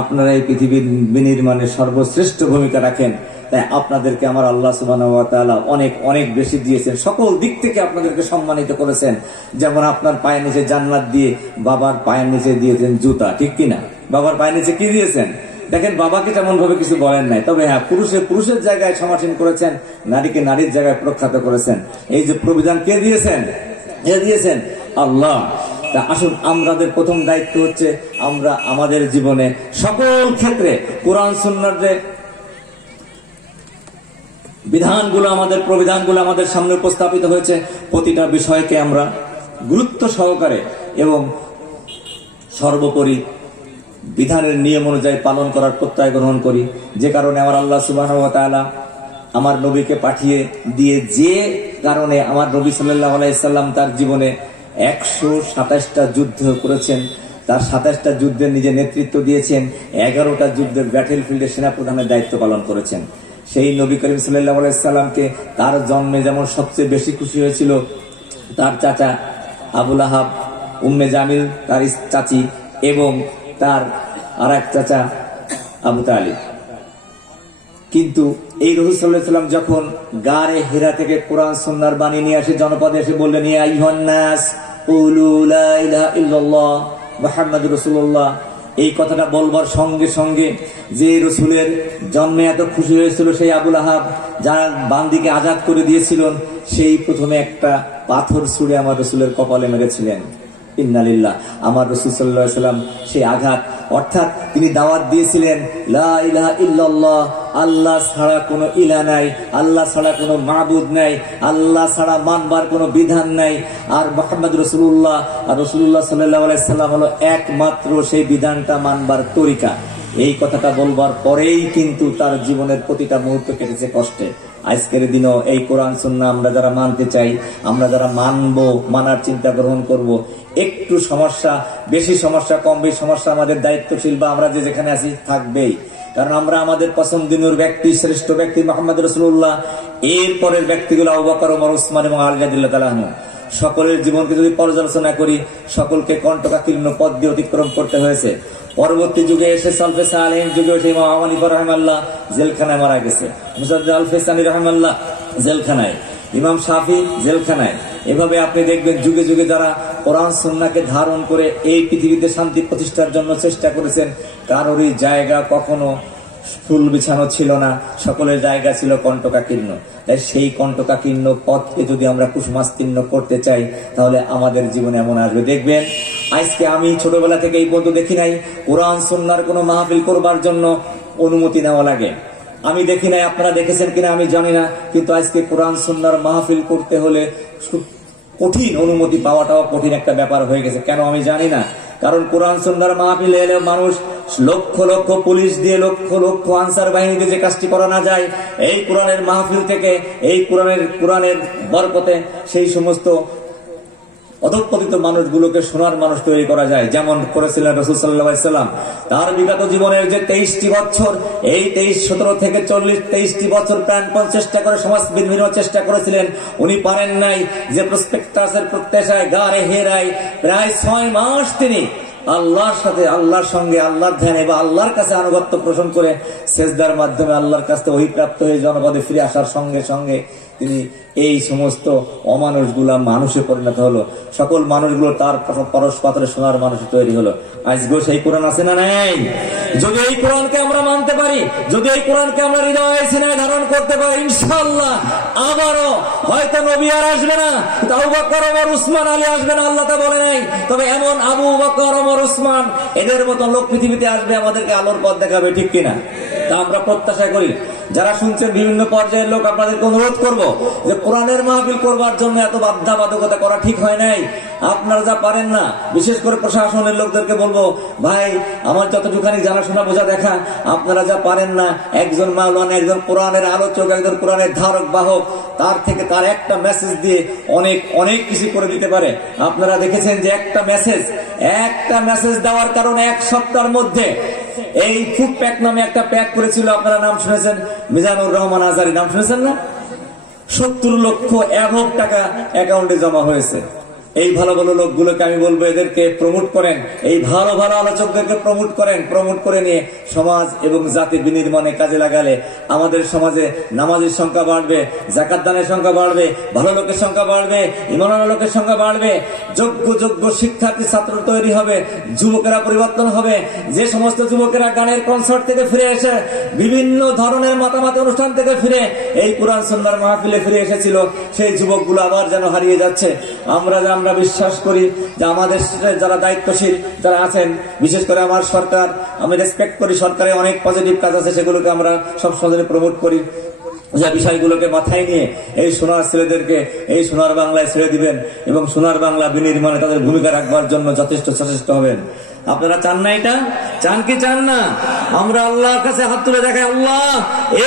আপনারাই পৃথিবীর বিনির্মাণে সর্বশ্রেষ্ঠ ভূমিকা রাখেন। তাই আপনাদেরকে আমার আল্লাহ সুবহানাহু ওয়া তাআলা অনেক অনেক বেশি দিয়েছেন, সকল দিক থেকে আপনাদেরকে সম্মানিত করেছেন। যেমন আপনার পায়ের নিচে জান্নাত দিয়ে বাবার পায়ের নিচে দিয়েছেন জুতা, ঠিক কিনা? বাবার পায়ের নিচে কি দিয়েছেন? দেখেন বাবাকে তেমন ভাবে কিছু বলেন নাই, তবে হ্যাঁ পুরুষের জায়গায় সমাসীন করেছেন, নারীকে নারীর জায়গায় প্রখ্যাত করেছেন। এই যে প্রবিধান কে দিয়েছেন? দিয়েছেন আল্লাহ। তা আসুন, আমাদের প্রথম দায়িত্ব হচ্ছে আমরা আমাদের জীবনে সকল ক্ষেত্রে কোরআন সুন্নাহর যে বিধানগুলো, আমাদের প্রবিধানগুলো আমাদের সামনে উপস্থাপিত হয়েছে, প্রতিটা বিষয়কে আমরা গুরুত্ব সহকারে এবং সর্বোপরি বিধানের নিয়ম অনুযায়ী পালন করার প্রত্যয় গ্রহণ করি। যে কারণে আমার আল্লাহ সুবহানাহু ওয়া তাআলা আমার নবীকে পাঠিয়ে দিয়ে, যে কারণে আমার নবী সাল্লাল্লাহু আলাইহি সাল্লাম তার জীবনে 127টা যুদ্ধ করেছেন, তার 27টা যুদ্ধের নিজে নেতৃত্ব দিয়েছেন, 11টা যুদ্ধের ব্যাটেল ফিল্ডে সেনাপ্রধানের দায়িত্ব পালন করেছেন। সেই নবী করিম সাল্লাল্লাহু আলাইহি সাল্লামকে তার জন্মে যেমন সবচেয়ে বেশি খুশি হয়েছিল তার চাচা আবু লাহাব, উম্মে জামিল তার চাচি, এবং তার আরেক চাচা আবু তালিব। কিন্তু এই রাসূল সাল্লাল্লাহু আলাইহি ওয়াসাল্লাম যখন গারে হিরা থেকে কোরআন সুন্নাহর বাণী নিয়ে আসে, জনপদে এসে বললেন, ইয়া আইয়ুহান নাস কুলু লা ইলাহা ইল্লাল্লাহ মুহাম্মাদুর রাসূলুল্লাহ, এই কথাটা বলবার সঙ্গে সঙ্গে যে রাসূলের জন্মে এত খুশি হয়েছিল সেই আবু লাহাব, যারা বান্দিকে আজাদ করে দিয়েছিলেন, সেই প্রথমে একটা পাথর ছুঁড়ে আমার রাসূলের কপালে মেরেছিলেন। ইন্নালিল্লাহ। আমার রাসূল সাল্লাল্লাহু আলাইহি ওয়াসাল্লাম সেই আঘাত, অর্থাৎ তিনি দাওয়াত দিয়েছিলেন লা ইলাহা ইল্লাল্লাহ, আল্লাহ ছাড়া কোনো ইলাহ নাই, আল্লাহ ছাড়া কোনো মাবুদ নাই, আল্লাহ ছাড়া মানবার কোনো বিধান নাই, আর মুহাম্মদ রাসূলুল্লাহ, আর রাসূলুল্লাহ সাল্লাল্লাহু আলাইহি ওয়াসাল্লাম হলো একমাত্র সেই বিধানটা মানবার তরিকা। এই কথাটা বলবার পরেই কিন্তু তার জীবনের প্রতিটা মুহূর্ত কেটেছে কষ্টে। আজকের দিনও এই কোরআন সুন্নাহ আমরা যারা মানতে চাই, আমরা যারা মানবো, মানার চিন্তা গ্রহণ করব, একটু সমস্যা, বেশি সমস্যা, কম বেশি সমস্যা আমাদের দায়িত্বশীল বা আমরা যে যেখানে আছি থাকবেই। কারণ আমরা আমাদের পছন্দিনুর ব্যক্তি, শ্রেষ্ঠ ব্যক্তি মুহাম্মদ রাসূলুল্লাহ, এরপরের ব্যক্তিগুলো আবু বকর, ওমর, ওসমান এবং আলী রাদিয়াল্লাহু তাআলা আনহু, সকলের জীবনকে যদি পর্যালোচনা করি, সকলকে কণ্টকাকীর্ণ পথ দিয়ে অতিক্রম করতে হয়েছে। পরবর্তী যুগে এসে সালফে সালেহিন যুগে এসে ইমাম আবু হানিফা রাহিমাহুল্লাহ জেলখানায় মারা গেছে, মুসাদ্দিদ আল ফিসানি রাহিমাহুল্লাহ জেলখানায়, ইমাম শাফি জেলখানায়। এভাবে আপনি দেখবেন যুগে যুগে যারা কোরআন সুন্নাহকে ধারণ করে এই পৃথিবীতে শান্তি প্রতিষ্ঠার জন্য চেষ্টা করেছেন, কারোরই জায়গা কখনো ফুল বিছানো ছিল না, সকলের জায়গা ছিল কণ্টকাকীর্ণ। তাই সেই কণ্টকাকীর্ণ পথকে যদি আমরা কুসুমাস্তীর্ণ করতে চাই, তাহলে আমাদের জীবনে এমন আসবে। দেখবেন আজকে আমি ছোটবেলা থেকে এই পর্যন্ত দেখি নাই কোরআন সুন্নাহর কোনো মাহফিল করবার জন্য অনুমতি নেওয়া লাগে। আমি দেখি নাই, আপনারা দেখেছেন কিনা আমি জানি না, কিন্তু আজকে কোরআন সুন্নাহর মাহফিল করতে হলে কঠিন, অনুমতি পাওয়াটাও কঠিন একটা ব্যাপার হয়ে গেছে। কেন আমি জানি না, কারণ কোরআন সুন্নাহর মাহফিলে এলে মানুষ লক্ষ লক্ষ পুলিশ দিয়ে, লক্ষ লক্ষ আনসার বাহিনীতে যে কাজটি করা না যায়, এই কোরআনের মাহফিল থেকে, এই কোরআনের বরকতে সেই সমস্ত অধঃপতিত মানুষগুলোকে সোনার মানুষ তৈরি করা যায়, যেমন করেছিলেন রাসূল সাল্লাল্লাহু আলাইহি ওয়াসাল্লাম। তার বিগত জীবনের যে 23টি বছর, এই 17 থেকে 40, 23টি বছর প্রাণপণ চেষ্টা করে সমাজ বিনিময়ের চেষ্টা করেছিলেন। উনি পারেন নাই যে প্রসপেক্টাসের প্রত্যাশায় গারে হেরায় প্রায় 6 মাস তিনি আল্লাহর সাথে, আল্লাহর সঙ্গে, আল্লাহর ধ্যানে বা আল্লাহর কাছে আনুগত্য পোষণ করে সেজদার মাধ্যমে আল্লাহর কাছে ওহীপ্রাপ্ত হয়ে জনপদে ফিরে আসার সঙ্গে সঙ্গে তিনি এই সমস্ত অমানুষগুলা মানুষে পরিণত হলো। সকল মানুষগুলো তার পরশপাথরে সোনার মানুষ তৈরি হলো। আজকেও সেই কোরআন আছে না নাই? যদি এই কোরআনকে আমরা মানতে পারি, যদি এই কোরআনকে আমরা হৃদয়ে সিনায় ধারণ করতে পারি, ইনশাআল্লাহ আবারও হয়তো নবী আর আসবে না, আবু বকর, ওমর, উসমান, আলী আসবে না, আল্লাহ তা বলে নাই, তবে এমন আবু বকর, ওমর, উসমান এদের মতো লোক পৃথিবীতে আসবে, আমাদেরকে আলোর পথ দেখাবে, ঠিক কিনা? তা আমরা প্রত্যাশা করি। যারা শুনছেন বিভিন্ন পর্যায়ের লোক, আপনাদেরকে অনুরোধ করবো যে কোরআনের মাহফিল করবার জন্য এত বাধ্যবাধকতা করা ঠিক হয় নাই। আপনারা যা পারেন না, বিশেষ করে প্রশাসনের লোকদেরকে বলবো, ভাই আমার যতটুখানি জানাশোনা বোঝা দেখা, আপনারা যা পারেন না, একজন মাওলানা, একজন কোরআনের আলোচক, একজন কোরআনের ধারক বাহক, তার থেকে তার একটা মেসেজ দিয়ে অনেক অনেক কিছু করে দিতে পারে। আপনারা দেখেছেন যে একটা মেসেজ দেওয়ার কারণে 1 সপ্তাহের মধ্যে এই ফুড প্যাক নামে একটা প্যাক করেছিল, আপনারা নাম শুনেছেন, মিজানুর রহমান আজারি, নাম শুনেছেন না? 70 লক্ষ অ্যাভব টাকা অ্যাকাউন্টে জমা হয়েছে। এই ভালো ভালো লোকগুলোকে আমি বলবো এদেরকে প্রমোট করেন, এই ভালো ভালো আলোচকদেরকে প্রমোট করেন। প্রমোট করে নিয়ে সমাজ এবং জাতি বিনির্মাণে কাজে লাগালে আমাদের সমাজে নামাজের সংখ্যা বাড়বে, যাকাত দানের সংখ্যা বাড়বে, ভালো লোকের সংখ্যা বাড়বে, ইমানওয়ালা লোকের সংখ্যা বাড়বে, যোগ্য শিক্ষার্থী ছাত্র তৈরি হবে, যুবকেরা পরিবর্তন হবে। যে সমস্ত যুবকেরা গানের কনসার্ট থেকে ফিরে এসে বিভিন্ন ধরনের মাতামাতি অনুষ্ঠান থেকে ফিরে এই কোরআন সুন্নাহর মাহফিলে ফিরে এসেছিল, সেই যুবকগুলো আবার যেন হারিয়ে যাচ্ছে। আমরা বিশ্বাস করি যে আমাদের যারা দায়িত্বশীল যারা আছেন, বিশেষ করে আমার সরকার, আমি রেসপেক্ট করি সরকারের অনেক পজিটিভ কাজ আছে, সেগুলোকে আমরা সবসময় প্রমোট করি। যে বিষয়গুলোকে মাথায় নিয়ে এই সোনার ছেলেদেরকে এই সোনার বাংলায় ছেড়ে দিবেন এবং সোনার বাংলা বিনির্মাণে তাদের ভূমিকা রাখবার জন্য যথেষ্ট সচেষ্ট হবেন। আপনারা চান না? এটা চান কি চান না? আমরা আল্লাহর কাছে হাত তুলে দেখাই, আল্লাহ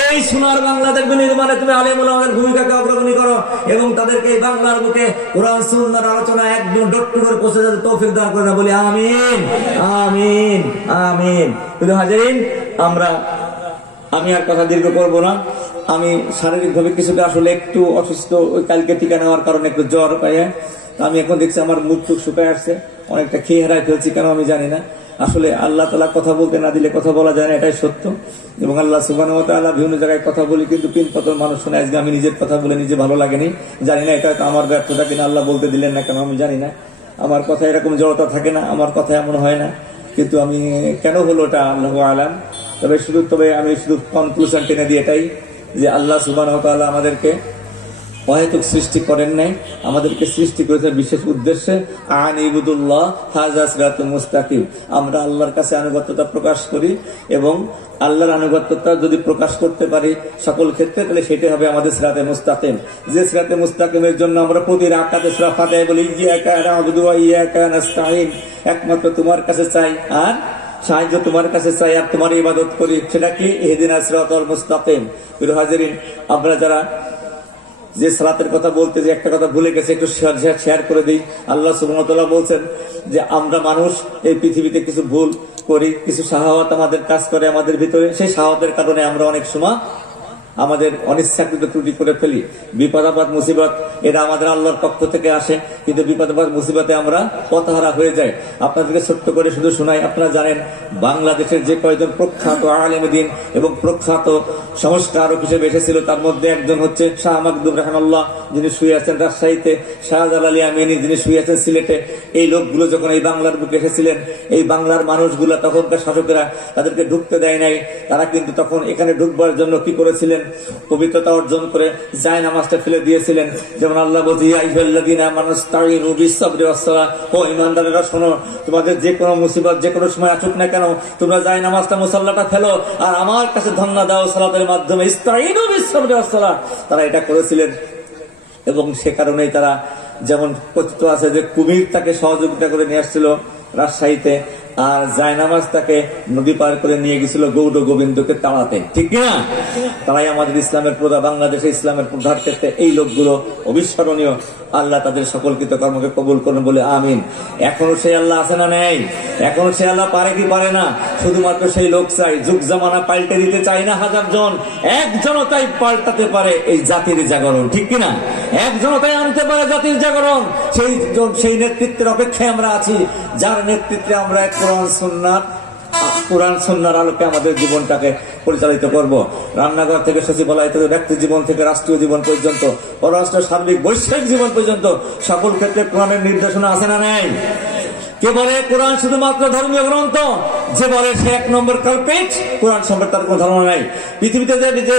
এই সোনার বাংলাদেশ বিনির্মাণে তুমি আলেম ওলামাদের ভূমিকাকে অগ্রগণী করো এবং তাদেরকে এই বাংলার বুকে কোরআন সুন্নাহর আলোচনা একদম ডট টু ডট পৌঁছে যাতে তৌফিক দান করে, বলি আমিন আমিন আমিন। প্রিয় হাজিরিন, আমি আর কথা দীর্ঘ করবো না। আমি শারীরিকভাবে কিছুটা আসলে একটু অসুস্থ, ওই কালকে টিকা নেওয়ার কারণে একটু জ্বর পাই। আমি এখন দেখছি আমার মুখ টুক শুকায় আসছে, অনেকটা খেয়ে হারাই ফেলছি, কেন আমি জানি না। আসলে আল্লাহ তাআলা কথা বলতে না দিলে কথা বলা যায় না, এটাই সত্য। এবং আল্লাহ সুবহানাহু ওয়া তাআলা বিভিন্ন জায়গায় কথা বলি, কিন্তু পিন পতন মানুষ শোনে। আজকে আমি নিজের কথা বলে নিজে ভালো লাগেনি, জানি না এটা আমার ব্যর্থতা কিনা, আল্লাহ বলতে দিলেন না কেন আমি জানি না। আমার কথা এরকম জড়তা থাকে না, আমার কথা এমন হয় না, কিন্তু আমি কেন হলো এটা আল্লাহু আলাম। তবে আমি শুধু কনক্লুশন টেনে দিই এটাই, যে আল্লাহ সুবহানাহু ওয়া তাআলা আমাদেরকে অহেতুক সৃষ্টি করেন নাই, আমাদেরকে সৃষ্টি করেছে বিশেষ উদ্দেশ্যে। আনিবুদুল্লাহ হাযা সিরাতুল মুস্তাকিম। আমরা আল্লাহর কাছে আনুগত্যতা প্রকাশ করি এবং আল্লাহর আনুগত্যতা যদি প্রকাশ করতে পারি সকল ক্ষেত্রে, তাহলে সেটাই হবে আমাদের সিরাতে মুস্তাকিম। যে সিরাতে মুস্তাকিমের জন্য আমরা প্রতি রাকাতে সূরা ফাতিহায় বলি ইয়্যাকা না'বুদু ওয়া ইয়্যাকা নাস্তাঈন, একমাত্র তোমার কাছে চাই আর সাহায্য তোমার কাছে চাই আর তোমার ইবাদত করি, সেটা কি ইহদিনাস সিরাতাল মুস্তাকিম। প্রিয় হাজিরিন, আমরা যারা যে সালাতের কথা বলতে যে একটা কথা ভুলে গেছে, একটু শেয়ার করে দিই। আল্লাহ সুবহানাহু ওয়া তাআলা বলছেন যে আমরা মানুষ এই পৃথিবীতে কিছু ভুল করি, কিছু শাহাওয়াত আমাদের কাজ করে আমাদের ভিতরে, সেই শাহাওয়াতের কারণে আমরা অনেক সময় আমাদের অনিচ্ছাকৃত ত্রুটি করে ফেলি। বিপদ আপদ মুসিবত এটা আমাদের আল্লাহর পক্ষ থেকে আসে, কিন্তু বিপদ আপদ মুসিবতে আমরা পথহারা হয়ে যাই। আপনাদেরকে ছোট্ট করে শুধু শোনাই। আপনারা জানেন বাংলাদেশের যে কয়েকজন প্রখ্যাত আলেমে দ্বীন এবং প্রখ্যাত সংস্কারক হিসেবে এসেছিল, তার মধ্যে একজন হচ্ছে শাহ মাকদুম রাহিমাহুল্লাহ, যিনি শুয়ে আছেন রাজশাহীতে, শাহজালাল আমিনী যিনি শুয়ে আছেন সিলেটে। এই লোকগুলো যখন এই বাংলার বুকে এসেছিলেন, এই বাংলার মানুষগুলো তখনকার শাসকেরা তাদেরকে ঢুকতে দেয় নাই। তারা কিন্তু তখন এখানে ঢুকবার জন্য কি করেছিলেন, পবিত্রতা অর্জন করে যায় নামাজটা ফেলে দিয়েছিলেন। যেমন আল্লাহ বলছে ইয়া আইয়ুহাল্লাযীনা আমানু ইসতাঈনু বিস-সাবরি ওয়াস-সালাহ, ও ঈমানদারেরা শোনো, তোমাদের যে কোনো মুসিবত যে কোনো সময় আসুক না কেন, তোমরা যায় নামাজটা মুসাল্লাটা ফেলো আর আমার কাছে ধন্না দাও সালাতের মাধ্যমে, ইসতাঈনু বিস-সাবরি ওয়াস-সালাহ। তারা এটা করেছিলেন এবং সে কারণেই তারা, যেমন কথিত আছে যে কুমির তাকে সহযোগিতা করে নিয়ে আসছিল রাজশাহীতে, আর জায়নামাজ তাকে নদী পার করে নিয়ে গেছিল গৌর গোবিন্দকে তাড়াতে, ঠিক না? তারাই আমাদের ইসলামের প্রধা, বাংলাদেশে ইসলামের প্রধার ক্ষেত্রে এই লোকগুলো অবিস্মরণীয়। আল্লাহ তাদের সকল কৃতকর্মকে কবুল করুন বলে আমিন। এখনো সেই আল্লাহ আছে না নেই? এখনো সেই আল্লাহ পারে কি পারে না? শুধুমাত্র সেই লোক চাই। যুগ জামানা পাল্টে দিতে চাই না হাজার জন, একজনও তাই পাল্টাতে পারে এই জাতির জাগরণ, ঠিক কিনা? একজনও তাই আনতে পারে জাতির জাগরণ। সেই নেতৃত্বের অপেক্ষায় আমরা আছি, যার নেতৃত্বে আমরা কোরআন সুন্নাহর আলোকে আমাদের জীবনটাকে পরিচালিত করব। রান্নাঘর থেকে সচিবালয় থেকে ব্যক্তি জীবন থেকে রাষ্ট্রীয় জীবন পর্যন্ত, পররাষ্ট্র সার্বিক বৈশ্বিক জীবন পর্যন্ত সকল ক্ষেত্রে কোরআনের নির্দেশনা আছে না নাই? কে বলে কোরআন শুধুমাত্র ধর্মীয় গ্রন্থ? যে বলে সে এক নম্বর কালপিট, কোরআন সম্পর্কে তার কোনো ধারণা নাই। পৃথিবীতে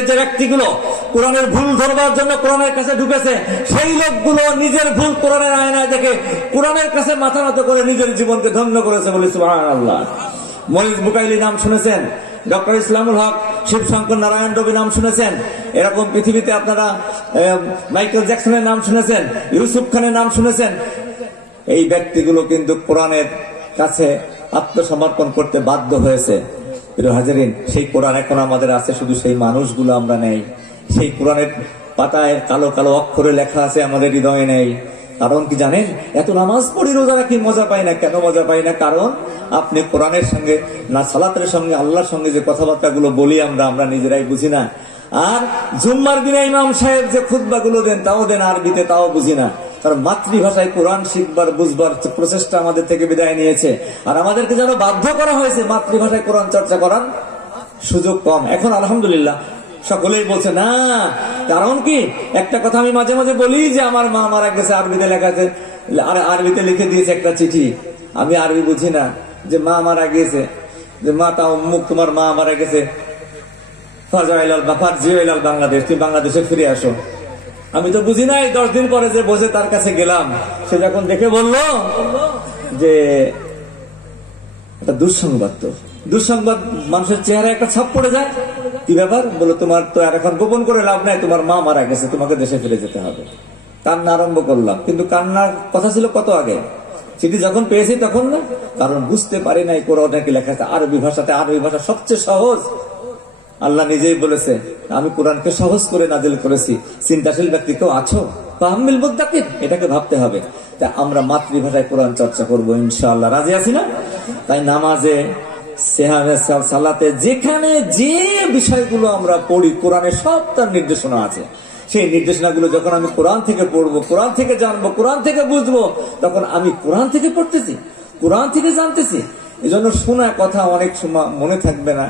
যে ব্যক্তিগুলো কোরআনের ভুল ধরবার জন্য কোরআনের কাছে ঢুকেছে, সেই লোকগুলো নিজের ভুল কোরআনের আয়নায় দেখে কোরআনের কাছে মাথা নত করে নিজের জীবনকে ধন্য করেছে বলে সুবহানাল্লাহ। মরিস বুকাইলি নাম শুনেছেন, ডক্টর ইসলামুল হক, শিবশঙ্কর নারায়ণ রবি নাম শুনেছেন, এরকম পৃথিবীতে আপনারা মাইকেল জ্যাকসনের নাম শুনেছেন, ইউসুফ খানের নাম শুনেছেন। এই ব্যক্তিগুলো কিন্তু কোরআনের কাছে আত্মসমর্পণ করতে বাধ্য হয়েছে। প্রিয় হাজিরিন, সেই কোরআন এখন আমাদের আছে, শুধু সেই মানুষগুলো আমরা নেই। সেই কোরআনের পাতায় কালো কালো অক্ষরে লেখা আছে, আমাদের হৃদয়ে নেই। কারণ কি জানেন? এত নামাজ পড়ি রোজা রাখি মজা পাই না। কেন মজা পাই না? কারণ আপনি কোরআনের সঙ্গে না সালাতের সঙ্গে আল্লাহর সঙ্গে যে কথাবার্তা গুলো বলি আমরা নিজেরাই বুঝি না। আর জুম্মার দিনে ইমাম সাহেব যে খুতবা গুলো দেন তাও দেন আরবিতে, তাও বুঝি না। কারণ মাতৃভাষায় কোরআন শিখবার বুঝবার প্রচেষ্টা আমাদের থেকে বিদায় নিয়েছে, আর আমাদেরকে যেন বাধ্য করা হয়েছে মাতৃভাষায় কোরআন চর্চা করার সুযোগ কম। এখন আলহামদুলিল্লাহ সকলেই বলছে না, কারণ কি একটা কথা আমি মাঝে মাঝে বলি যে আমার মা মারা গেছে, আরবিতে লেখা আছে, আরবিতে লিখে দিয়েছে একটা চিঠি, আমি আরবি বুঝি না, যে মা মারা গিয়েছে, যে মা তা মুখ তোমার মা মারা গেছে, বাংলাদেশ, তুমি বাংলাদেশে ফিরে আসো। আমি তো বুঝি নাই, 10 দিন পরে যে বসে তার কাছে গেলাম, সে যখন দেখে বললো যে দুঃসংবাদ, তো দুঃসংবাদ মানুষের চেহারা একটা ছাপ পড়ে যায়। কি ব্যাপার? বলো তোমার তো আর এখন গোপন করে লাভ নাই, তোমার মা মারা গেছে, তোমাকে দেশে ফিরে যেতে হবে। কান্না আরম্ভ করলাম, কিন্তু কান্নার কথা ছিল কত আগে, চিঠি যখন পেয়েছি তখন না, কারণ বুঝতে পারি নাই কোরআনে কি লেখা আছে আরবি ভাষাতে। আরবি ভাষা সবচেয়ে সহজ, আল্লাহ নিজেই বলেছে আমি কোরআনকে সহজ করে নাজিল করেছি, চিন্তাশীল ব্যক্তি কেউ আছো? ফাহমিল মুদ্দাকির, এটাকে ভাবতে হবে। তা আমরা মাতৃভাষায় কোরআন চর্চা করবো ইনশাআল্লাহ, রাজি আছি না? তাই নামাজে, সেহামে, সালাতে, যেখানে যে বিষয়গুলো আমরা পড়ি কোরআনে সব তার নির্দেশনা আছে। সেই নির্দেশনাগুলো যখন আমি কোরআন থেকে পড়বো, কোরআন থেকে জানবো, কোরআন থেকে বুঝবো, তখন আমি কোরআন থেকে পড়তেছি, কোরআন থেকে জানতেছি। এই জন্য শোনা কথা অনেক সময় মনে থাকবে না,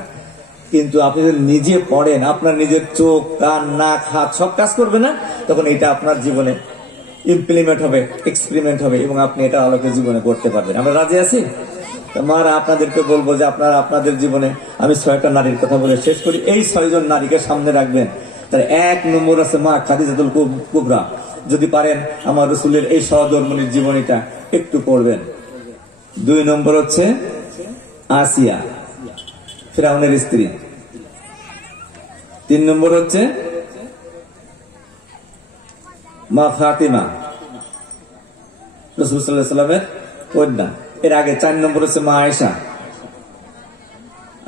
কিন্তু আপনি যদি নিজে পড়েন, আপনার নিজের চোখ, কান, নাক, হাত সব কাজ করবে না, তখন এটা আপনার জীবনে ইমপ্লিমেন্ট হবে, এক্সপেরিমেন্ট হবে, এবং আপনি এটা আলোকে জীবনে করতে পারবেন। আমরা রাজি আছি? মারা আপনাদেরকে বলবো যে আপনারা আপনাদের জীবনে, আমি 6টা নারীর কথা বলে শেষ করি, এই 6 জন নারীকে সামনে রাখবেন। তার 1 নম্বর আছে মা খাদিজাতুল কুবরা। যদি পারেন আমার রাসূলের এই সহধর্মিণীর জীবনীটা একটু পড়বেন। 2 নম্বর হচ্ছে আসিয়া, ফিরআউনের স্ত্রী। 3 নম্বর হচ্ছে মা ফাতিমা, রাসূল সাল্লাল্লাহু আলাইহি ওয়াসাল্লামের কন্যা। এর আগে 4 নম্বর হচ্ছে মা আয়েশা,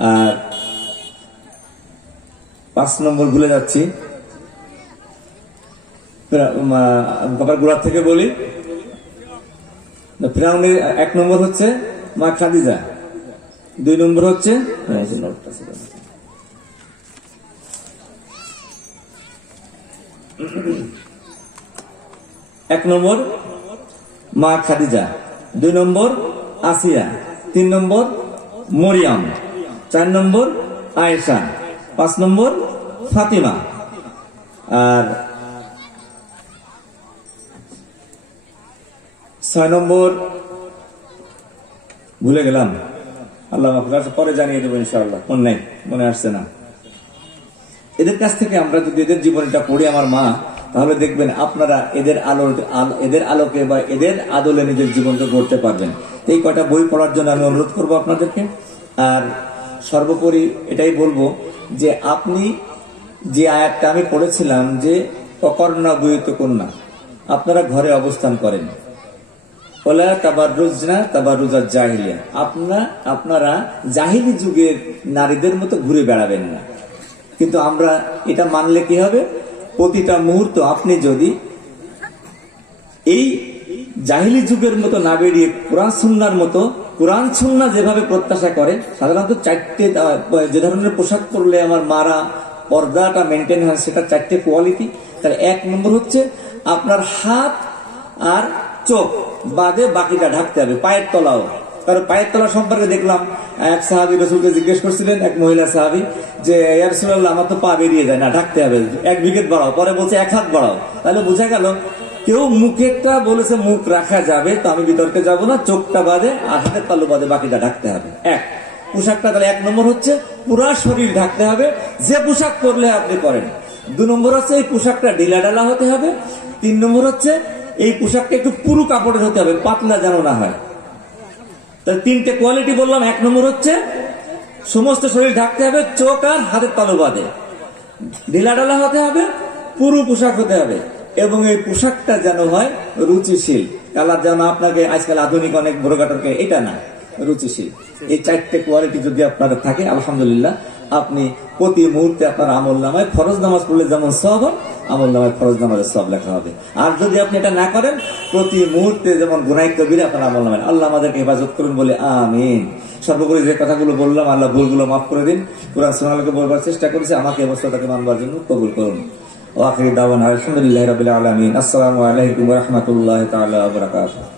আর 5 নম্বর ভুলে যাচ্ছি, গোড়ার থেকে বলি। ফিরআউনের 1 নম্বর হচ্ছে মা খাদিজা, 2 নম্বর হচ্ছে 1 নম্বর মা খাদিজা, 2 নম্বর আসিয়া, 3 নম্বর মরিয়াম, 4 নম্বর আয়েশা, 5 নম্বর ফাতিমা, আর 6 নম্বর ভুলে গেলাম, আল্লাহ মাফ করুন, পরে জানিয়ে দেবো ইনশাআল্লাহ, মনে আসছে না। এদের কাছ থেকে আমরা যদি এদের জীবনটা পড়ি, আমার মা, তাহলে দেখবেন আপনারা এদের আলোকে বা এদের আদলে নিজের জীবনটা গড়তে পারবেন। এই কটা বই পড়ার জন্য আমি অনুরোধ করবো আপনাদেরকে। আর সর্বোপরি এটাই বলবো যে আপনি যে আয়াতটা আমি পড়েছিলাম যে অকর্ণা বুয়িত কন্যা, আপনারা ঘরে অবস্থান করেন, ওলা তাবাররুজনা তাবাররুজাজ জাহিলিয়া, আপনারা জাহিলি যুগের নারীদের মতো ঘুরে বেড়াবেন না। কিন্তু আমরা এটা মানলে কি হবে, প্রতিটা মুহূর্ত আপনি যদি এই জাহিলি যুগের মতো না বেরিয়ে কোরআন সুন্নাহর মতো, কোরআন সুন্নাহ যেভাবে প্রত্যাশা করে, সাধারণত 4টে যে ধরনের পোশাক পরলে আমার মারা পর্দাটা মেনটেন হয়, সেটা 4টে কোয়ালিটি। তার 1 নম্বর হচ্ছে আপনার হাত আর চোখ বাদে বাকিটা ঢাকতে হবে, পায়ের তলাও। কারণ পায়ের তলা সম্পর্কে দেখলাম এক সাহাবী রাসূলকে জিজ্ঞেস করছিলেন, এক মহিলা সাহাবী, যে ইয়া রাসূলুল্লাহ আমার তো পা বেরিয়ে যায় না, ঢাকতে হবে, 1 বিঘত বাড়াও, পরে বলছে 1 হাত বাড়াও। তাহলে বোঝা গেল কেউ মুখেরটা বলেছে মুখ রাখা যাবে, তো আমি বিতর্কে যাব না, চোখটা বাদে আর হাতের তালু বাদে বাকিটা ঢাকতে হবে। পোশাকটা তাহলে 1 নম্বর হচ্ছে পুরা শরীর ঢাকতে হবে, যে পোশাক পরলে আপনি পরেন। 2 নম্বর হচ্ছে এই পোশাকটা ঢিলা ঢালা হতে হবে। 3 নম্বর হচ্ছে এই পোশাকটা একটু পুরু কাপড়ের হতে হবে, পাতলা যেন না হয়। তাহলে 3টে কোয়ালিটি বললাম। 1 নম্বর হচ্ছে সমস্ত শরীর ঢাকতে হবে, চোখ আর হাতের তালু বাদে, ঢিলা ঢালা হতে হবে, পুরু পোশাক হতে হবে, এবং এই পোশাকটা যেন হয় রুচিশীল। কালার যেন আপনাকে আজকাল আধুনিক অনেক বড়গাটরকে, এটা না, রুচিশীল। এই 4টে কোয়ালিটি যদি আপনাদের থাকে, আলহামদুলিল্লাহ, আপনি প্রতি মুহূর্তে আপনার আমল নামায়, ফরজ নামাজ পড়লে যেমন সওয়াব হয়, আমল নামায় ফরজ নামাজের সওয়াব লেখা হবে। আর যদি আপনি এটা না করেন, প্রতি মুহূর্তে যেমন গুনাহ কবিরা আপনার আমল নামায়। আল্লাহ আমাদেরকে হেফাজত করুন বলে আমিন। সর্বোপরি যে কথাগুলো বললাম, আল্লাহ ভুলগুলো মাফ করে দিন। কোরআন সুন্নাহকে বলবার চেষ্টা করেছি, আমাকে অবস্থাটাকে মানবার জন্য কবুল করুন। ওয়া আখিরু দাওয়ানা আলহামদুলিল্লাহি রাব্বিল আলামিন। আসসালামু আলাইকুম ওয়া রাহমাতুল্লাহি তাআলা ওয়া বারাকাতুহু।